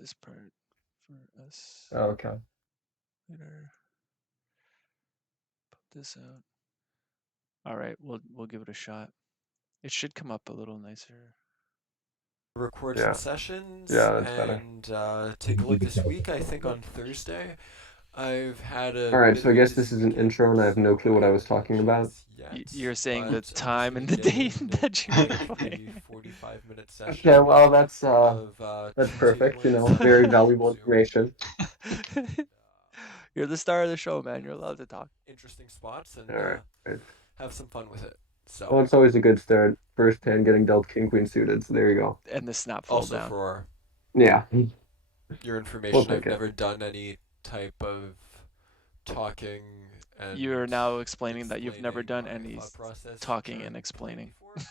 this part for us Okay. later. Put this out. All right, we'll give it a shot. It should come up a little nicer. Record Yeah. some sessions Yeah, that's better. and take a look this week. I think on Thursday. I've had a All right, bit so of I a guess busy this is an weekend, intro, and I have no so clue I what I haven't was had a talking about. chance yet. You're saying but the I'm just time gonna and the get date in that you were a playing. 45-minute Okay, session well, that's of perfect. You know, very T1 valuable Zoom. information. You're the star of the show, man. You're allowed to talk. Interesting spots and All right. have some fun with it. So Well, it's always a good start. First hand getting dealt king queen suited. So there you go. And the snap fold also down. for Yeah, your we'll information, I've take it. never done any type of talking and You're now explaining that you've never done my any thought process talking during and the play explaining. before. So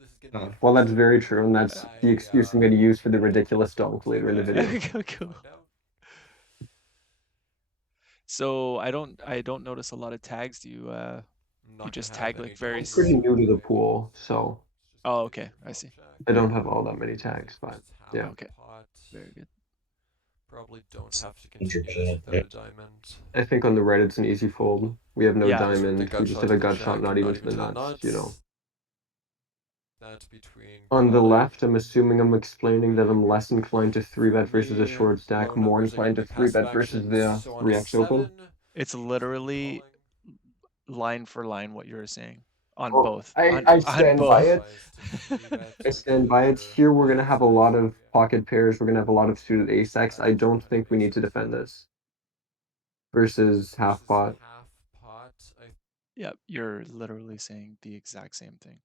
this is gonna be a Well, fun that's one. very true, and that's the excuse I'm going to use for the ridiculous donk later in the video. Cool. So I don't notice a lot of tags. Do you you just tag like very? I'm pretty new to the pool, so Oh, okay. I see. I don't have all that many tags, but yeah. Okay. Very good. Probably don't have to continue this without a diamond. I think on the right it's an easy fold. We have no Yeah. diamond. We just have a gut shot, not even to the nuts, you know. That between On the left, I'm assuming I'm explaining that I'm less inclined to 3-bet versus a short stack, more inclined to 3-bet versus the 3x open. It's literally line for line what you're saying on Oh, both. I stand by it. I I stand by it. Here we're going to have a lot of pocket pairs. We're going to have a lot of suited ace-x. I don't think we need to defend this. Versus half pot. Yep, you're literally saying the exact same thing.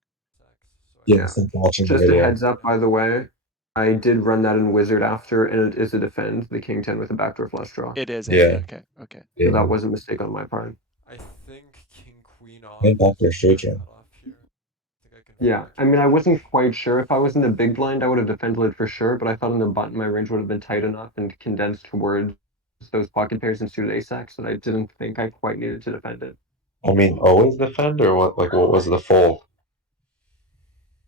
Yeah. Just a heads up, by the way. I did run that in Wizard after, and it is a defend, the King 10 with a backdoor flush draw. It is. Yeah. Okay. So that was a mistake on my part. I think King Queen off. And backdoor straight jam. Yeah, I mean, I wasn't quite sure. If I was in the big blind, I would have defended it for sure, but I thought in the button my range would have been tight enough and condensed towards those pocket pairs and suited ace-x that I didn't think I quite needed to defend it. I mean, always defend, or what? Like, what was the fold?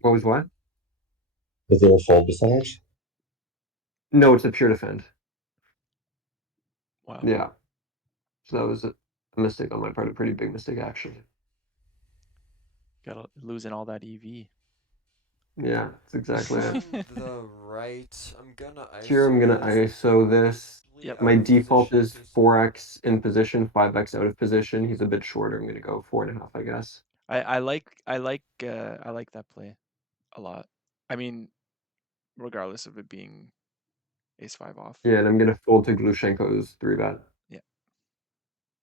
What was what? Was there a fold percentage? No, it's a pure defend. Wow. Yeah. So that was a mistake on my part, a pretty big mistake, actually. Got losing all that EV. Yeah, that's exactly it. The right, I'm gonna ISO. Here I'm gonna ISO this. Yep. My default is 4x in position, 5x out of position. He's a bit shorter. I'm gonna go 4.5, I guess. I like that play a lot. I mean, regardless of it being ace-5 off. Yeah, and I'm gonna fold to Glushenko's 3-bet. Yeah.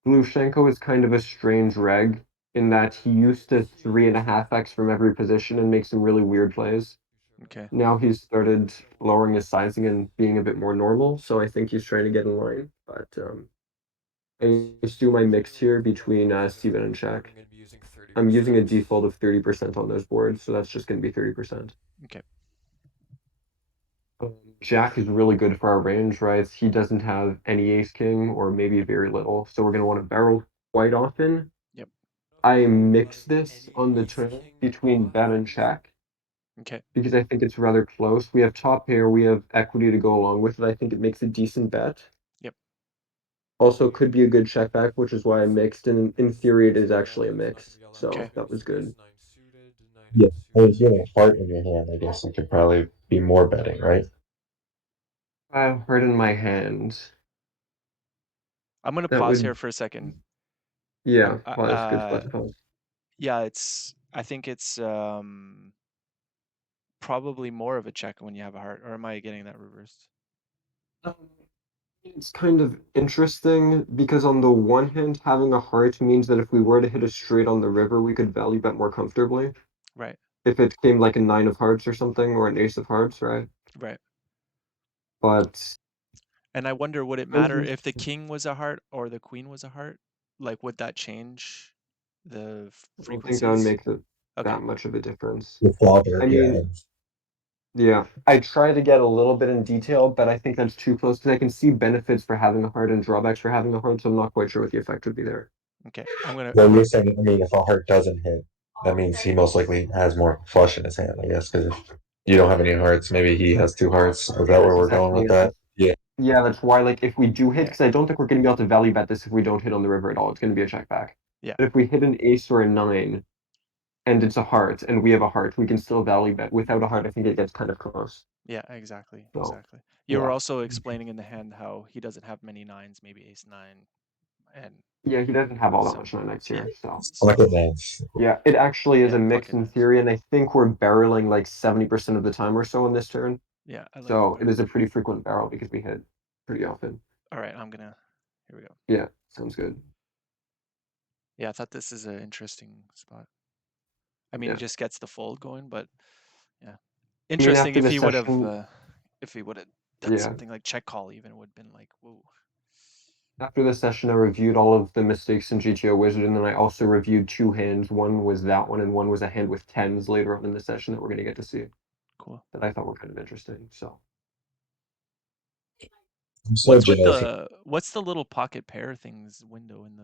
Glushenko is kind of a strange reg in that he used to 3.5x from every position and make some really weird plays. Okay. Now he's started lowering his sizing and being a bit more normal, so I think he's trying to get in line. But I just do my mix here between Steven and Shaq. I'm using a default of 30% on those boards, so that's just going to be 30%. Okay. Jack is really good for our range, right? He doesn't have any ace king or maybe very little, so we're going to want to barrel quite often. Yep. I mix this on the turn between bet and check. Okay. Because I think it's rather close. We have top pair, we have equity to go along with it. I think it makes a decent bet. Yep. Also could be a good check back, which is why I mixed, and in theory it is actually a mix. So that was good. Yeah, well, if you have a heart in your hand, I guess you could probably be more betting, right? Heart in my hand. I'm gonna pause here for a second. Yeah, pause. Good spot to pause. Yeah, I think it's probably more of a check when you have a heart, or am I getting that reversed? It's kind of interesting because on the one hand, having a heart means that if we were to hit a straight on the river, we could value bet more comfortably. Right. If it came like a 9 of hearts or something, or an ace of hearts, right? Right. But and I wonder, would it matter if the king was a heart or the queen was a heart? Like, would that change the frequencies? I don't think that would make that much of a difference. The father, I mean, yeah, I try to get a little bit in detail, but I think that's too close because I can see benefits for having a heart and drawbacks for having a heart, so I'm not quite sure what the effect would be there. Okay, I'm gonna. Well, you're saying, I mean, if a heart doesn't hit, that means he most likely has more flush in his hand, I guess, because if you don't have any hearts, maybe he has 2 hearts. Is that where we're going with that? Yeah, that's why, like, if we do hit, Yeah. because I don't think we're going to be able to value bet this if we don't hit on the river at all. It's going to be a check back. Yeah. But if we hit an ace or a nine, and it's a heart, and we have a heart, we can still value bet. Without a heart, I think it gets kind of close. Yeah, exactly. So, Exactly. You were yeah. also explaining in the hand how he doesn't have many nines, maybe ace nine, and Yeah, he doesn't have all that so much 9x yeah. here, so. So Yeah, it actually is yeah, a mix pocket in nines. theory, and I think we're barreling like 70% of the time or so on this turn. Yeah, I like the So it barrel. is a pretty frequent barrel because we hit pretty often. All right, here we go. Yeah, sounds good. Yeah, I thought this is an interesting spot. I mean, Yeah. he just gets the fold going, but yeah, I mean, interesting after if the he would have session, done yeah. something like check call, even it would have been like, whoa. After the session, I reviewed all of the mistakes in GTO Wizard, and then I also reviewed 2 hands. One was that one, and one was a hand with tens later on in the session that we're going to get to see Cool. that I thought were kind of interesting. So I'm so What's with jealous. what's the little pocket pair things window in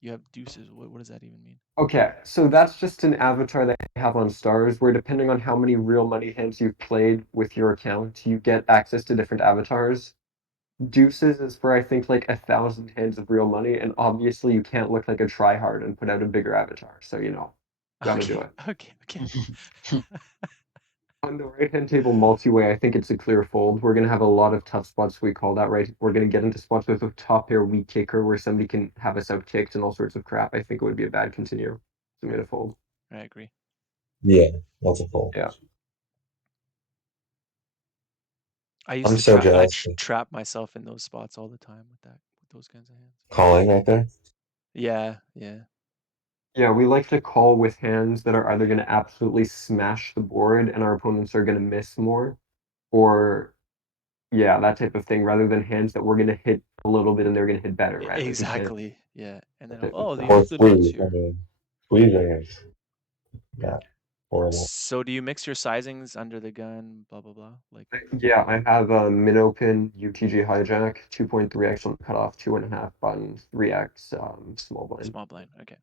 you have deuces? What does that even mean? okay, so that's just an avatar that I have on Stars, where depending on how many real money hands you've played with your account, you get access to different avatars. Deuces is for I think like 1,000 hands of real money, and obviously you can't look like a tryhard and put out a bigger avatar. So gotta do Okay, it. okay. On the right-hand table multi-way, I think it's a clear fold. We're gonna have a lot of tough spots we call that, right? We're gonna get into spots with a top pair weak kicker where somebody can have us out kicked and all sorts of crap. I think it would be a bad continue. So I'm gonna fold. I agree. Yeah, that's a fold. Yeah. I used I'm to so trap jealous. trap myself in those spots all the time with those kinds of hands. Calling right there. Yeah, yeah. Yeah, we like to call with hands that are either gonna absolutely smash the board and our opponents are gonna miss more, or yeah, that type of thing, rather than hands that we're gonna hit a little bit and they're gonna hit better, right? Like we can't Exactly. Yeah. And that then type of they stuff. Or use the nuts squeeze. I here. mean, squeezing is yeah, horrible. So do you mix your sizings under the gun, blah blah blah? Like Yeah, I have a minnow pin UTG hijack, 2.3x on the cutoff, 2.5 button, 3x small blind. small blind. Okay.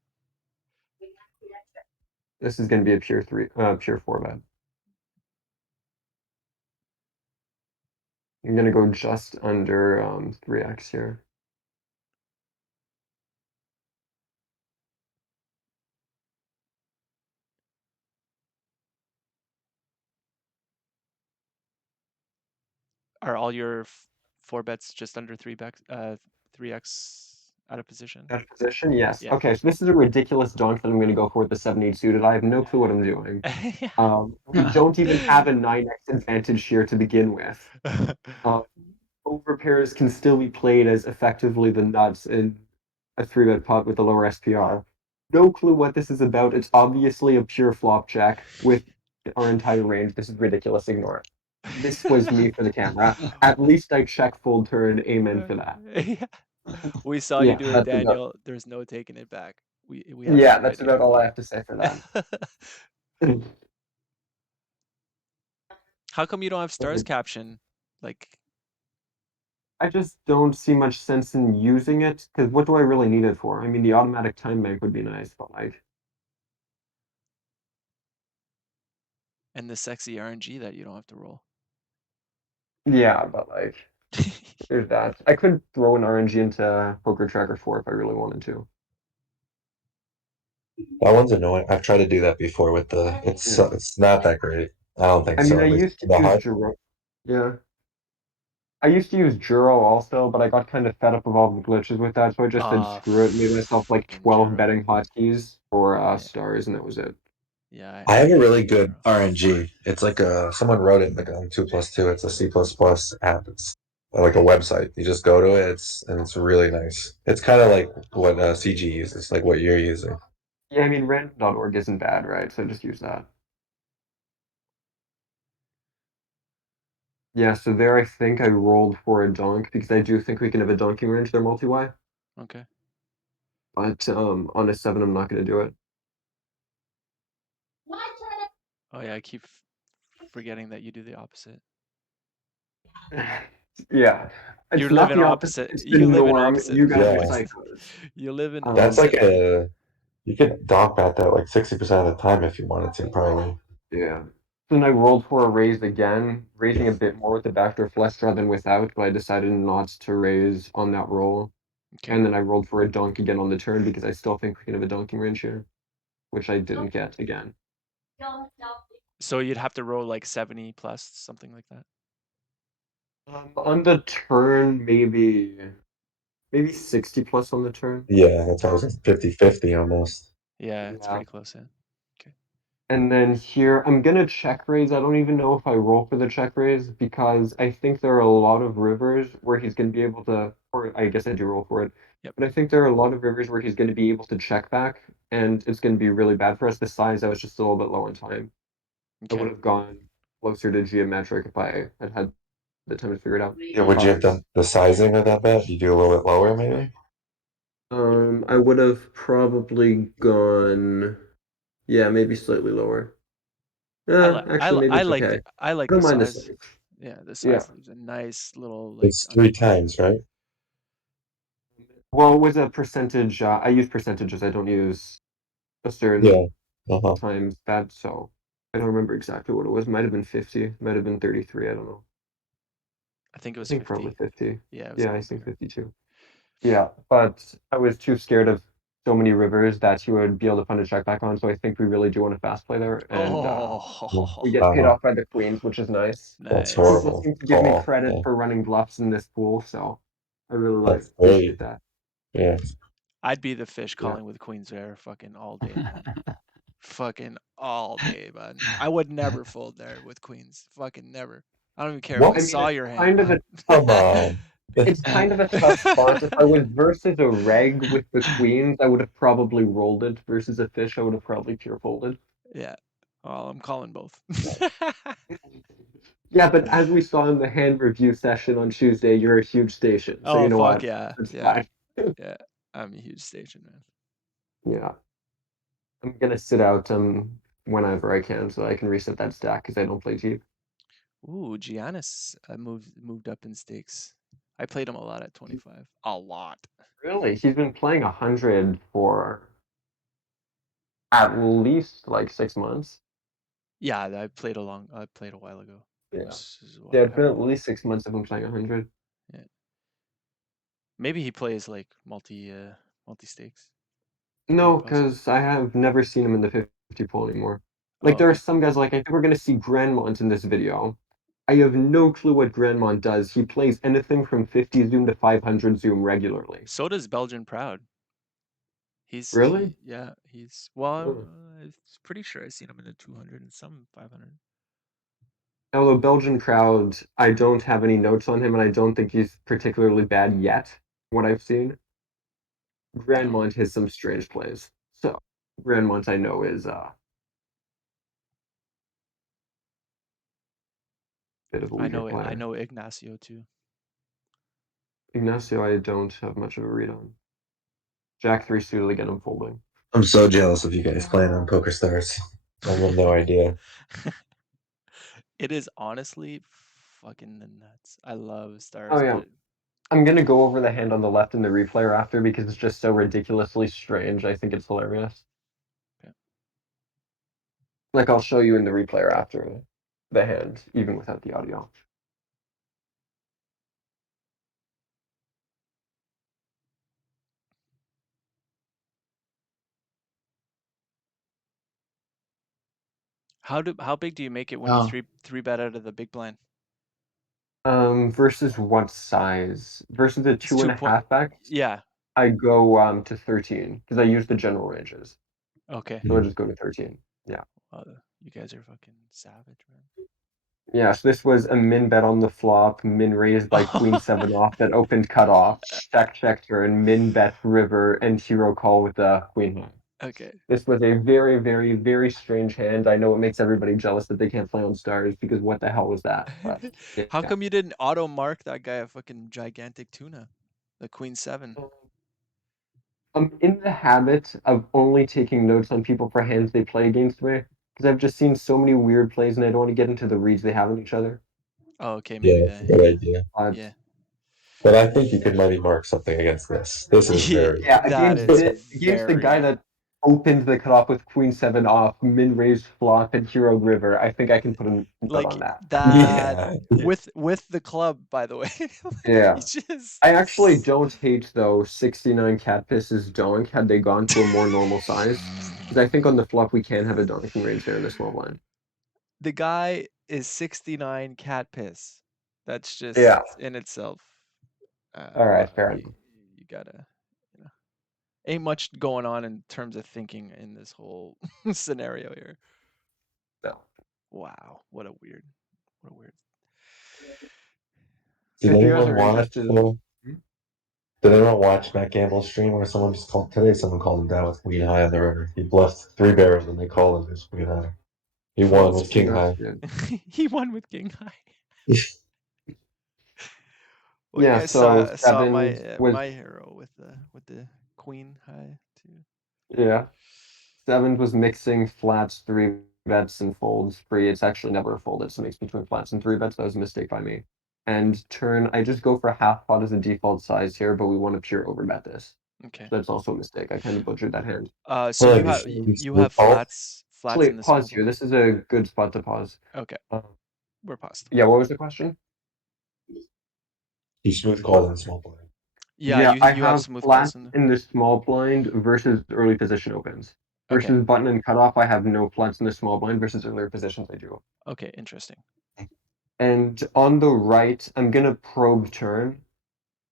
This is gonna be a pure 4 bet. I'm gonna go just under 3x here. Are all your four bets just under 3x out of position? Out of position, yes. Yeah. Okay, so this is a ridiculous donk that I'm gonna go for with the 7-8 suited. I have no clue what I'm doing. We don't even have a 9x advantage here to begin with. Overpairs can still be played as effectively the nuts in a 3-bet pot with a lower SPR. No clue what this is about. It's obviously a pure flop check with our entire range. This is ridiculous. Ignore it. This was me for the camera. At least I check full turn. Amen for that. Yeah. We saw you Yeah, do it, that's about. Daniel. There's no taking it back. We have Yeah, no that's idea. about all I have to say for that. How come you don't have stars caption? Like, I just don't see much sense in using it because what do I really need it for? I mean, the automatic time bank would be nice, but like, and the sexy RNG that you don't have to roll. yeah, but like, there's that. I could throw an RNG into Poker Tracker 4 if I really wanted to. That one's annoying. I've tried to do that before with the. Yeah. It's not that great. I don't think I mean, so. I At least used to the use hard. Juro. Yeah. I used to use Juro also, but I got kind of fed up of all the glitches with that, so I just said screw it. Made myself like Fucking 12 Juro. betting hotkeys for Yeah, stars, and that was it. yeah, I I have a really hate good Juro. RNG. It's like someone wrote it like on 2+2. It's a C++ app. It's like a website. You just go to it. It's really nice. It's kind of like what CG uses, like what you're using. Yeah, I mean, random.org isn't bad, right? So just use that. Yeah, so there I think I rolled for a donk because I do think we can have a donking range there multi-Y. Okay. But on a 7, I'm not going to do it. Oh yeah, I keep forgetting that you do the opposite. Yeah, You it's live not in the opposite. opposite. It's the You live in norm. opposite. You guys are Yeah, psychos. You live in that's like opposite life. you could dock bat that like 60% of the time if you wanted to, probably. Yeah. Then I rolled for a raise again, raising a bit more with the backdoor flush rather than without, but I decided not to raise on that roll. Okay. And then I rolled for a donk again on the turn because I still think we can have a donking range here, which I didn't get again. So you'd have to roll like 70 plus, something like that. On the turn, maybe 60 plus on the turn. Yeah, that's why I was 50-50 almost. Yeah, it's Yeah. pretty close. Yeah. And then here, I'm gonna check raise. I don't even know if I roll for the check raise because I think there are a lot of rivers where he's gonna be able to, or I guess I do roll for it. Yep. But I think there are a lot of rivers where he's gonna be able to check back, and it's gonna be really bad for us. The size, I was just a little bit low on time. I Okay. would have gone closer to geometric if I had the time to figure it out. Yeah, would you have done the sizing of that bet? You do a little bit lower, maybe? I would have probably gone, yeah, maybe slightly lower. Actually, maybe it's okay. I like I the don't mind the size. size. Yeah, the Yeah. size leaves a nice little like It's three underbody. times, right? Well, it was a percentage. I use percentages. I don't use a certain Yeah. Uh-huh. times that, so I don't remember exactly what it was. Might have been 50, might have been 33. I don't know. I think it I was think 50. probably 50. Yeah, it was Yeah, I above think there. 52. Yeah, but I was too scared of so many rivers that he would be able to find a check back on. So I think we really do want to fast play there, and we get paid Uh-huh. off by the queens, which is nice. That's Nice. People horrible. seem to give me Call. credit Yeah. for running bluffs in this pool, so I really That's appreciate great. that. Yeah. I'd be the fish Yeah. calling with queens there fucking all day, man. Fucking all day, man. I would never fold there with queens. Fucking never. I don't even care if I What? I mean, saw it's your hand, kind of man. a Come on. it's kind of a tough spot. If I was versus a reg with the queens, I would have probably rolled it. Versus a fish, I would have probably pure folded. Yeah. Well, I'm calling both. Yeah, but as we saw in the hand review session on Tuesday, you're a huge station, so you Oh know fuck what? yeah. It's Yeah. fine. Yeah. I'm a huge station, man. Yeah, I'm gonna sit out whenever I can so I can reset that stack because I don't play deep. Ooh, Giannis moved up in stakes. I played him a lot at 25. A lot. Really, he's been playing 100 for at least like 6 months. Yeah, I played a while ago. Yeah, This is yeah, why it's been at least 6 months of him playing 100. yeah. Maybe he plays like multi stakes. Very No, possible. because I have never seen him in the 50 pool anymore. Oh, Like, there are okay. some guys, like, I think we're going to see Grandmont in this video. I have no clue what Grandmont does. He plays anything from 50 zoom to 500 zoom regularly. So does Belgian Proud. Really? He's well, Oh. I'm pretty sure I've seen him in the 200 and some 500. Although Belgian Crowd, I don't have any notes on him, and I don't think he's particularly bad yet, what I've seen. No, Grandmont has some strange plays. So, Grandmont I know is a bit of a I weaker know it. I player. know Ignacio too. Ignacio I don't have much of a read on. Jack 3 suited again, I'm folding. I'm so jealous of you guys playing on Poker Stars. I have no idea. It is honestly fucking the nuts. I love Oh stars, yeah. but I'm gonna go over the hand on the left in the replay after because it's just so ridiculously strange. I think it's hilarious. okay. Like I'll show you in the replay after the hand, even without the audio. How big do you make it when you Oh. three bet out of the big blind? Versus what size? Versus the It's two and a 2 point. half X, Yeah. I go to 13 because I use the general ranges. Okay. So I just go to 13. Yeah. You guys are fucking savage, man. Yeah, so this was a min bet on the flop, min raised by queen 7 off that opened cutoff, check turn, min bet river, and hero call with the queen high. Okay. This was a very, very, very strange hand. I know it makes everybody jealous that they can't play on stars because what the hell was that? But How yeah. come you didn't auto mark that guy a fucking gigantic tuna? The queen 7. I'm in the habit of only taking notes on people for hands they play against me because I've just seen so many weird plays and I don't want to get into the reads they have on each other. Oh, okay, maybe Yeah, that's a that. good Yeah. idea. But Yeah. But I think you could maybe mark something against this. This is Yeah, very yeah, that is against the guy very that opened the cutoff with queen 7 off, min raised flop, and hero river. I think I can put a note on Like that. that Yeah. with the club, by the way. Yeah. He just I actually don't hate, though, 69 cat pisses donk had they gone to a more normal size. Because I think on the flop we can have a donking range there in the small blind. the guy is 69 cat piss. That's just Yeah. in itself. All right, fair You, enough. you gotta, you know, ain't much going on in terms of thinking in this whole scenario here. No. Wow, what a weird. Did If you guys anyone are watch? interested, Did anyone watch Matt Gamble's stream where someone just called today? Someone called him down with queen high on the river. He bluffed 3 barrels and they called him his queen high. He won Well, with king that's high. good. he won with king high. Well, you Yeah, guys so saw 7 was, my hero with the queen high too. yeah. 7 was mixing flats, 3 bets, and folds free. It's actually never a fold. It's a mix between flats and 3 bets. That was a mistake by me. And turn, I just go for half pot as a default size here, but we want to pure overbet this. Okay. So that's also a mistake. I kind of butchered that hand. So Well, you like have you you smooth have called. flats Actually, in the small pause here. blind. This is a good spot to pause. Okay, Uh, we're paused. yeah, what was the question? He smooth called in small blind. Yeah, Yeah, I you have have smooth calls flats in the. in the small blind versus early position opens. Okay, Versus button and cutoff, I have no flats in the small blind versus earlier positions I do. okay, interesting. And on the right, I'm gonna probe turn.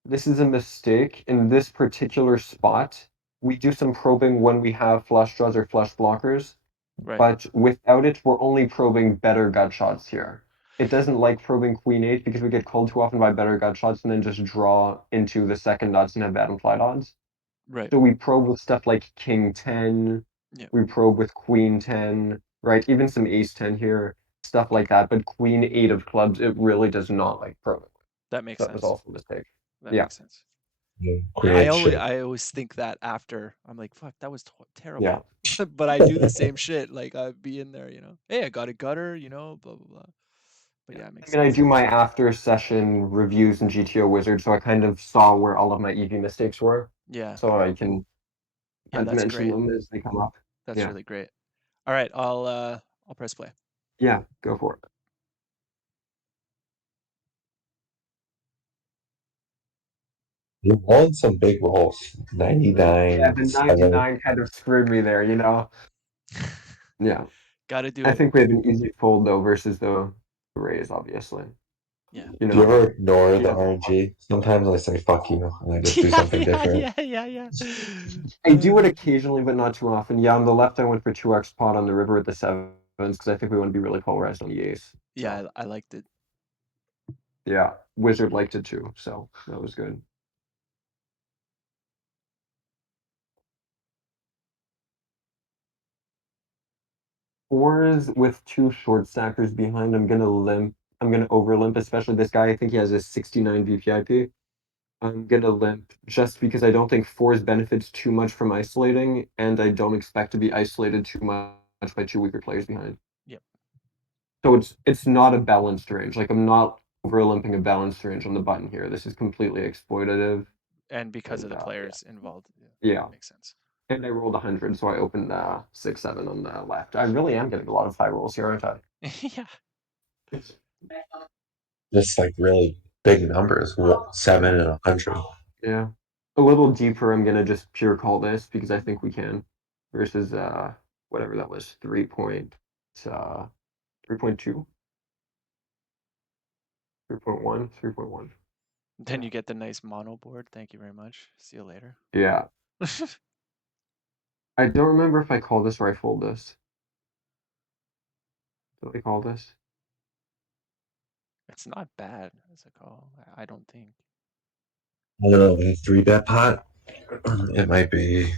This is a mistake. In this particular spot, we do some probing when we have flush draws or flush blockers, Right, but without it, we're only probing better gut shots here. It doesn't like probing queen 8 because we get called too often by better gut shots and then just draw into the second odds and have bad implied odds. right. So we probe with stuff like king 10, Yeah, we probe with queen 10, right? Even some ace 10 here, stuff like that. But queen 8 of clubs, it really does not like probing. that makes So that was sense. also a mistake. That Yeah, makes sense. Yeah, queen eight shit. I always think that after I'm like, fuck, that was yeah. terrible. But I do the same shit. Like I'd be in there, Hey, I got a gutter, blah blah blah. But yeah, it I makes mean, I sense. do my after session reviews in GTO Wizard, so I kind of saw where all of my EV mistakes were, Yeah, so I can yeah, that's mention great. them as they come up. That's Yeah, really great. All right, I'll press play. yeah, go for it. You won some big rolls. Yeah, 99, the 7. 99 kind of screwed me there, you know? Yeah. Gotta do I it. think we have an easy fold though versus the raise, obviously. Yeah. You Do you know, ever ignore you the have a RNG? Sometimes I say fuck you and I just do Yeah, something yeah, different. yeah, yeah, yeah. I do it occasionally, but not too often. Yeah, on the left, I went for 2x pot on the river with the sevens because I think we want to be really polarized on the ace. Yeah, So I liked it. yeah, Wizard liked it too, so that was good. Fours with 2 short stackers behind. I'm gonna limp. I'm gonna over limp, especially this guy. I think he has a 69 VPIP. I'm gonna limp just because I don't think fours benefits too much from isolating, and I don't expect to be isolated too much by 2 weaker players behind. Yep. So it's not a balanced range. Like I'm not over limping a balanced range on the button here. This is completely exploitative, And because of and the yeah, players involved, yeah, yeah. makes sense. And I rolled 100, so I opened 6-7 on the left. I really am getting a lot of high rolls here, aren't I? Yeah. Just like really big numbers. 7 and 100. Yeah. A little deeper, I'm gonna just pure call this because I think we can. Versus whatever that was, 3.2, 3.1, 3.1. Then you get the nice mono board. Thank you very much. See you later. Yeah. I don't remember if I call this or I fold this. Do I call this? It's not bad as a call. I don't think. I don't know, a 3-bet pot? It might be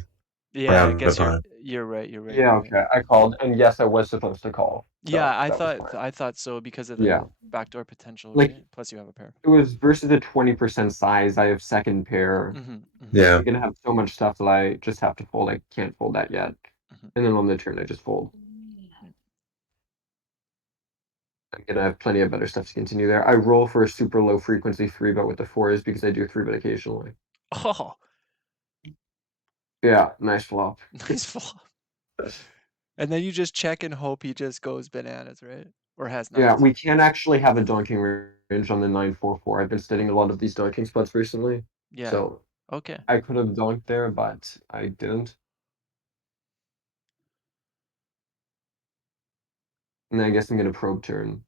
Yeah, I round guess upon. you're right. You're right. Yeah, You're right. okay. I called, and yes, I was supposed to call. Yeah, So that was fine. I thought so because of Yeah. the backdoor potential, Like right? Plus you have a pair. it was versus a 20% size. I have second pair. Mm-hmm. Mm-hmm. Yeah. I'm gonna have so much stuff that I just have to fold. I can't fold that yet. Mm-hmm. And then on the turn I just fold. I'm gonna have plenty of better stuff to continue there. I roll for a super low frequency 3-bet with the fours because I do 3-bet occasionally. Oh, Yeah, nice flop. Nice flop. And then you just check and hope he just goes bananas, right? Or has Yeah, nines. we can actually have a donking range on the 9-4-4. I've been studying a lot of these donking spots recently, Yeah. so Okay. I could have donked there, but I didn't. And I guess I'm gonna probe turn.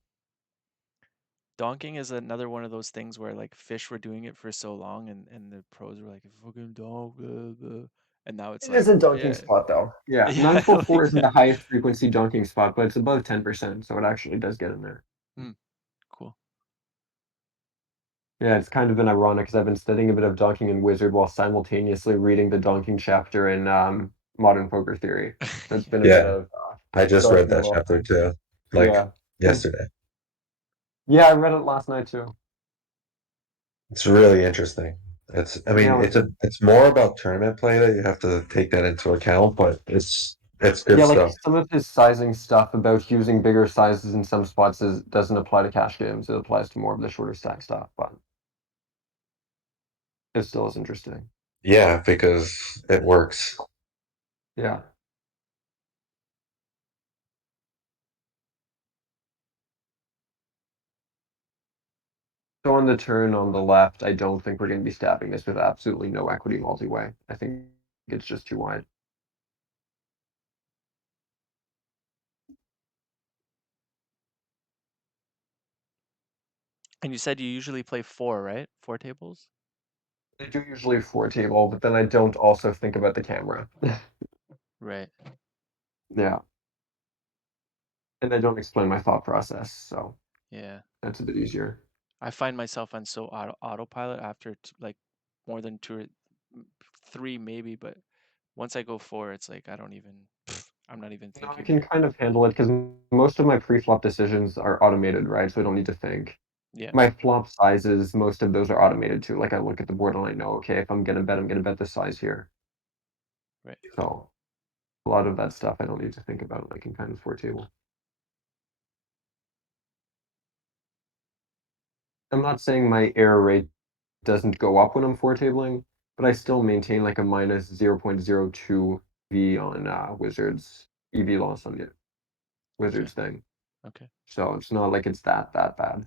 Donking is another one of those things where like fish were doing it for so long and the pros were like fucking donk, blah, blah. And now it's It like is a donking yeah. spot though. Yeah, Yeah, 9-4-4 like isn't that. the highest frequency donking spot, but it's above 10%, so it actually does get in there. Cool. Yeah, it's kind of been ironic because I've been studying a bit of donking in Wizard while simultaneously reading the donking chapter in Modern Poker Theory. So it's been a bit Yeah, of I just read donking that while chapter too, like yeah. yesterday. Yeah, I read it last night too. It's really interesting. I Yeah, mean, it's more about tournament play that you have to take that into account, but it's good yeah, like stuff. some of his sizing stuff about using bigger sizes in some spots doesn't apply to cash games. It applies to more of the shorter stack stuff, but it still is interesting. Yeah, because it works. Yeah. So on the turn on the left, I don't think we're going to be stabbing this with absolutely no equity multi-way. I think it's just too wide. And you said you usually play 4, right? 4 tables? I do usually 4 table, but then I don't also think about the camera. Right. Yeah. And I don't explain my thought process, so Yeah. that's a bit easier. I find myself on so autopilot after like more than 2 or 3 maybe, but once I go 4, it's like I don't even I'm not even No, I thinking. can kind of handle it because most of my pre-flop decisions are automated, right? So I don't need to think. Yeah. My flop sizes, most of those are automated too. Like I look at the board and I know, okay, if I'm gonna bet this size here. Right. So a lot of that stuff I don't need to think about. I can kind of 4 table. I'm not saying my error rate doesn't go up when I'm 4 tabling, but I still maintain like a minus 0.02 V on Wizards EV loss on the Okay. Wizards thing. Okay. So it's not like it's that bad.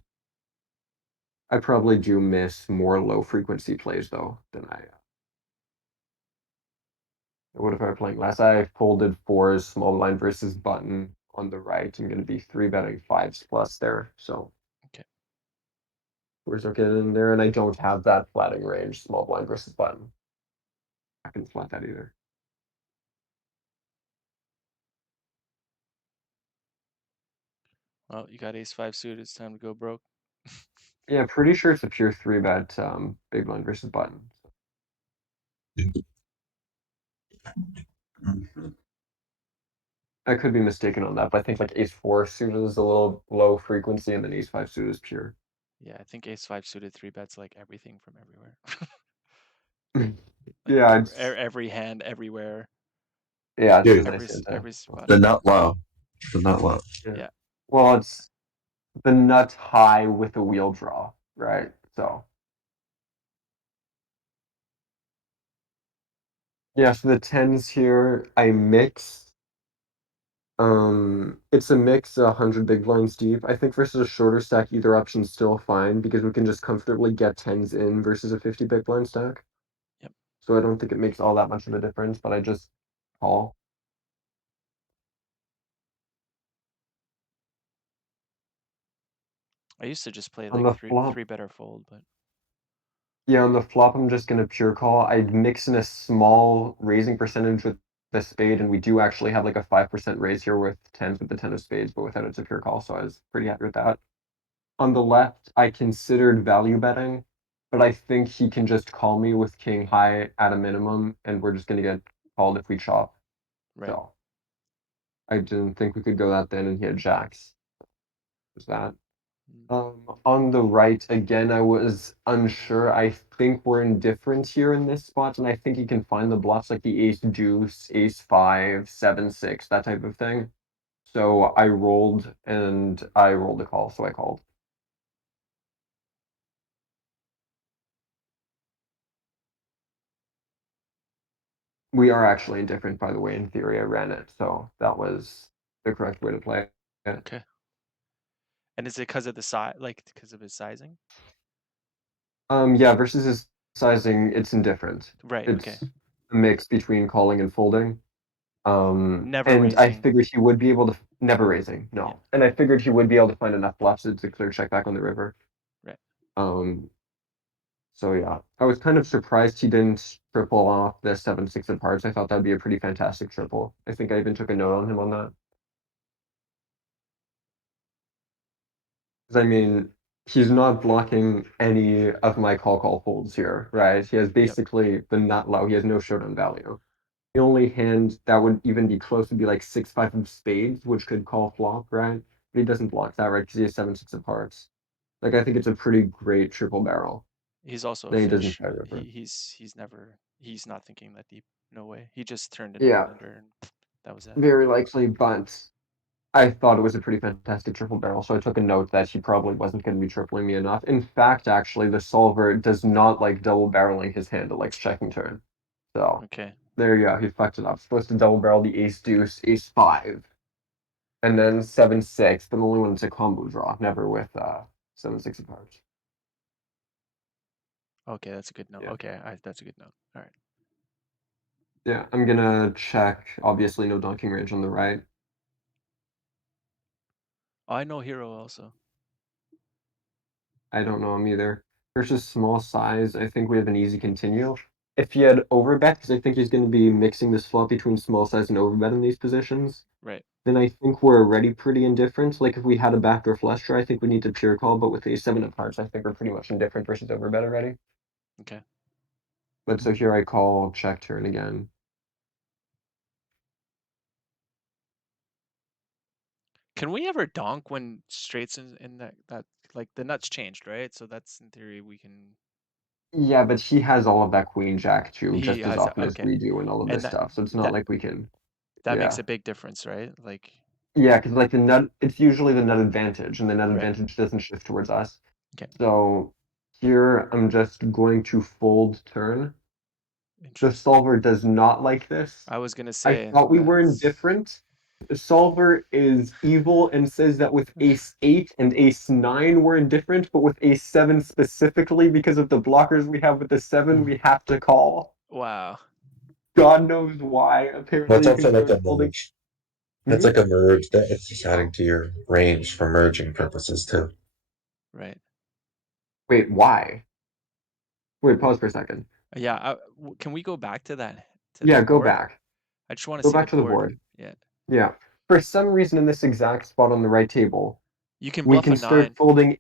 I probably do miss more low frequency plays though than I would if I were playing less. I folded fours, small blind versus button on the right. I'm gonna be 3 betting fives plus there. So Okay. fours are getting in there, and I don't have that flatting range, small blind versus button. I can flat that either. Well, you got ace 5 suited, it's time to go broke. Yeah, pretty sure it's a pure 3 bet big blind versus button. I could be mistaken on that, but I think like ace 4 suited is a little low frequency, and then ace 5 suited is pure. Yeah, I think ace 5 suited 3 bets like everything from everywhere. Like Yeah, it's every hand everywhere, it's a Dude, nice anti. every spot. the nut low. The nut low. Yeah. Yeah. Well, it's the nut high with a wheel draw, right? So yeah, so the tens here I mix. It's a mix 100 big blinds deep. I think versus a shorter stack, either option's still fine because we can just comfortably get tens in versus a 50 big blind stack. Yep. So I don't think it makes all that much of a difference, but I just call. I used to just play On like the three flop, three better fold, but yeah, on the flop, I'm just gonna pure call. I'd mix in a small raising percentage with the spade, and we do actually have like a 5% raise here with tens with the 10 of spades, but without it's a pure call, so I was pretty happy with that. On the left, I considered value betting, but I think he can just call me with king high at a minimum, and we're just gonna get called if we chop. right. So I didn't think we could go that thin, and he had jacks. Was that? On the right, again, I was unsure. I think we're indifferent here in this spot, and I think you can find the bluffs like the ace deuce, ace five, 7-6, that type of thing. So I rolled, and I rolled a call, so I called. We are actually indifferent, by the way. In theory, I ran it, so that was the correct way to play it. Okay. And is it because of the size, like because of his sizing? Yeah, versus his sizing, it's indifferent. Right. Okay. It's a mix between calling and folding. Never And I raising. figured he would be able to never raising, Yeah. no. And I figured he would be able to find enough bluffs to clear check back on the river. Right. So yeah, I was kind of surprised he didn't triple off the 7-6 of hearts. I thought that'd be a pretty fantastic triple. I think I even took a note on him on that. Because I mean, he's not blocking any of my call folds here, right? He has Yep. basically the nut low. He has no showdown value. The only hand that would even be close would be like 6-5 of spades, which could call flop, right? But he doesn't block that, right? Because he has 7-6 of hearts. Like I think it's a pretty great triple barrel. He's also a Then he doesn't fish. try river. He's not thinking that deep. No way. He just turned into Yeah, one under and that was it. very likely, but I thought it was a pretty fantastic triple barrel, so I took a note that he probably wasn't going to be tripling me enough. In fact, actually, the solver does not like double barreling his hand; it likes checking turn. So Okay. there you go. He fucked it up. Supposed to double barrel the ace deuce, ace five, and then 7-6, but only when it's a combo draw, never with 7-6 of hearts. Okay, that's a good note. Yeah. Okay, that's a good note. All right. Yeah, I'm gonna check. Obviously, no dunking range on the right. Oh, I know hero also. I don't know him either. Versus small size, I think we have an easy continue. If he had overbet, because I think he's going to be mixing this flop between small size and overbet in these positions, Right. then I think we're already pretty indifferent. Like if we had a backdoor flush draw, I think we need to pure call, but with a 7 of hearts, I think we're pretty much indifferent versus overbet already. Okay. But so here I call check turn again. Can we ever donk when straights in that like the nuts changed, right? So that's in theory we can. Yeah, but he has all of that queen jack too, He just as has often as okay, we do and all of and this stuff. So it's not that like we can. that makes Yeah. a big difference, right? Like Yeah, because like the nut, it's usually the nut advantage, and the nut right. advantage doesn't shift towards us. Okay. So here I'm just going to fold turn. The Interesting. solver does not like this. I was gonna I say thought we were that's indifferent. The solver is evil and says that with ace 8 and ace 9 we're indifferent, but with ace 7 specifically, because of the blockers we have with the 7, we have to call. wow. God knows why. Apparently That's you can also like start a folding. merge. That's Hmm? like a merge. That it's just adding to your range for merging purposes too. Right. Wait, why? Wait, pause for a second. Yeah. Can we go back to Yeah, the go board? back. I just want to Go see the back to the board. board. Yeah. Yeah. For some reason in this exact spot on the right table, You can we bluff a can start 9. folding.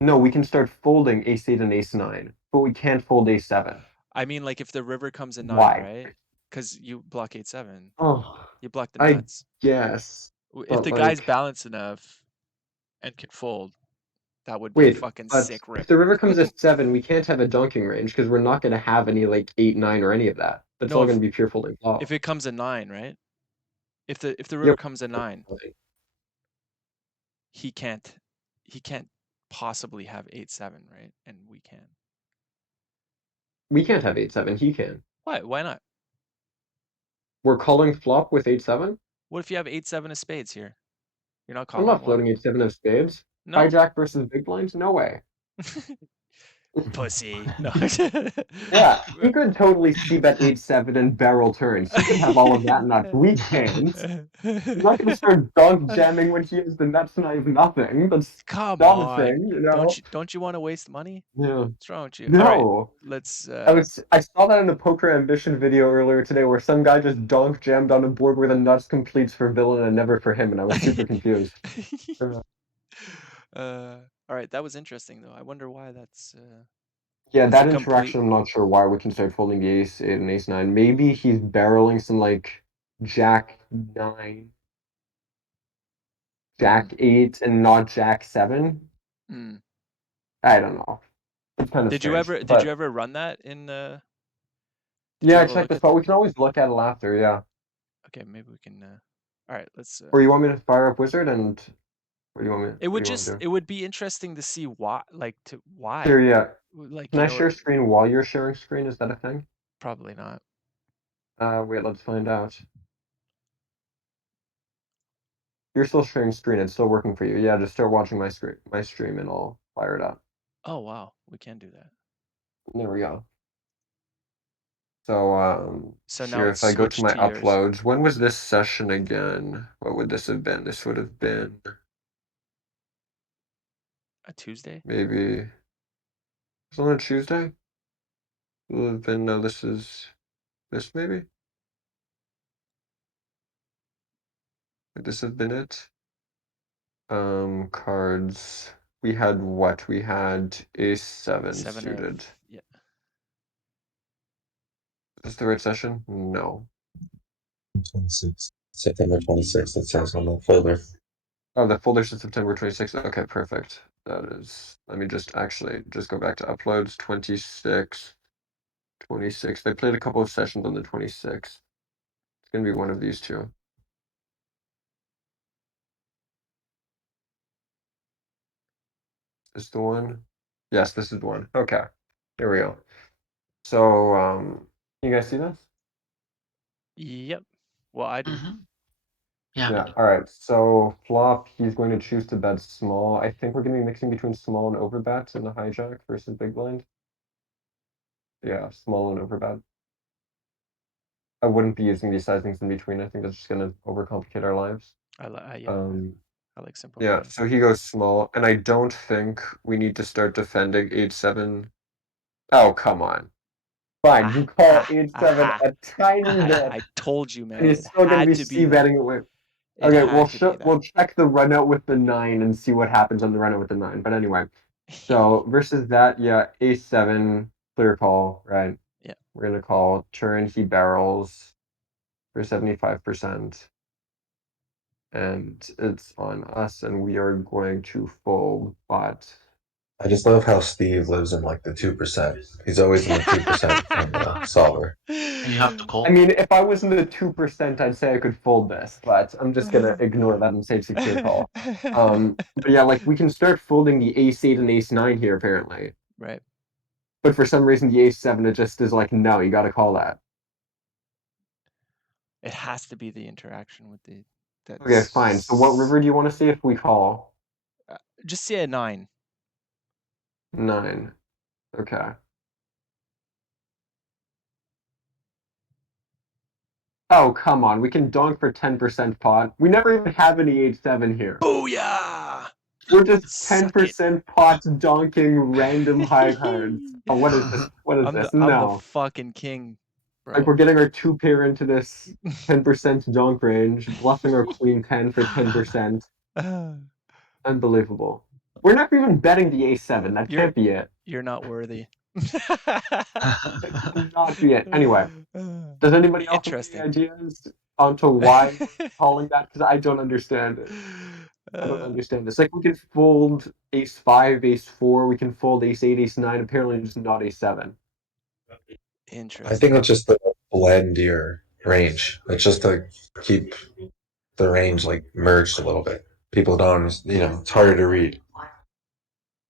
No, we can start folding ace 8 and ace 9, but we can't fold ace 7. I mean, like if the river comes a 9, Why? right? Because you block 8-7. Oh, You block the I nuts. guess. If But the guy's like, balanced enough and can fold, that would be a wait, fucking but sick if rip. the river comes at 7, we can't have a dunking range because we're not going to have any like 8, 9, or any of that. That's No, all going to be pure folding if flop. it comes a 9, right? If the river Yep. comes a 9, he can't he can't possibly have 8-7, right? And we can. We can't have 8, 7. He can. Why? Why not? We're calling flop with 8, 7. What if you have 8-7 of spades here? You're not I'm calling? not What? floating 8, 7 of spades. No. Hijack versus big blinds? No way. Pussy. No. Yeah, he could totally see bet 8, 7 and barrel turns. He could have all of that nuts. We can't. I'm not going to start dunk jamming when he has the nuts and I have nothing. That's Come dumb on. thing, you know? Don't you want to waste money? Yeah. What's wrong with you? All right. No. Let's I saw that in a poker ambition video earlier today where some guy just dunk jammed on a board where the nuts completes for villain and never for him, and I was super confused. all right, that was interesting though. I wonder why Yeah, that's a that complete interaction, I'm not sure why we can start folding the ace 8 and ace 9. Maybe he's barreling some like jack 9, jack 8, and not jack 7. mm. I don't know. It's kind of strange. Did you But ever run that in did you yeah, I ever checked look the at spot. that? We can always look at it after, yeah. Okay, maybe we can all right, let's Or you want me to fire up Wizard and what do you want me what do you want to do? it would be interesting to see why. Sure, yeah. Like, Can I share screen while you're sharing screen? Is that a thing? probably not. Wait, let's find out. You're still sharing screen. It's still working for you. Yeah, just start watching my stream, and I'll fire it up. Oh wow, we can do that. There we go. So So now here, it's if I go to switched my to yours. uploads, when was this session again? What would this have been? This would have been A Tuesday? maybe. Was it on a Tuesday? It would have been, no, this is this maybe? Would this have been it? Cards. We had what? We had ace-7 7 of suited. yeah. Is this the right session? No. 26. September 26th, it says on the folder. Oh, the folder says September 26th. Okay, perfect. That is, let me just go back to uploads. 26. They played a couple of sessions on the 26th. It's gonna be one of these two. Is the one? Yes, this is the one. Okay. Here we go. So, you guys see this? Yep. Well, I do. Yeah. Yeah. All right. So flop, he's going to choose to bet small. I think we're going to be mixing between small and overbets in the hijack versus big blind. Yeah, small and overbet. I wouldn't be using these sizings in between. I think that's just going to overcomplicate our lives. Yeah. Um, I like simple. yeah. So he goes small, and I don't think we need to start defending 8-7. Oh, come on. Fine, you call 8-7 a tiny bit, I told you, and man. he's It still going to had be to be that. c-betting it with. It Okay, had to be that. we'll check the run out with the 9 and see what happens on the run out with the 9. But anyway, so versus that, yeah, ace-7, clear call, right? Yeah. We're gonna call turn. He barrels for 75%, and it's on us, and we are going to fold. But I just love how Steve lives in like the 2%. He's always in the 2% on the solver. And you have to call. I mean, if I was in the 2%, I'd say I could fold this, but I'm just gonna ignore that and say it's a clear call. But yeah, like we can start folding the ace-8 and ace-9 here, apparently. Right. But for some reason, the ace-7, it just is like, no, you gotta call that. It has to be the interaction with the. Okay, fine. So what river do you want to see if we call? Just say a 9. 9. Okay. Oh, come on. We can donk for 10% pot. We never even have any 8-7 here. Booyah! We're just Suck it. 10% pot donking random high cards. Oh, what is this? What is this? I'm the No. fucking king, bro. Like, we're getting our 2 pair into this 10% donk range, bluffing our queen 10 for 10%. Unbelievable. We're never even betting the ace-7. That can't be it. You're not worthy. That cannot be it. Anyway, does anybody else have any Interesting. ideas onto why we're calling that? Because I don't understand it. I don't understand this. Like, we can fold ace-5, ace-4. We can fold ace-8, ace-9. Apparently, just not ace-7. Interesting. I think it's just to blend your range. It's just to keep the range like merged a little bit. People don't, it's harder to read.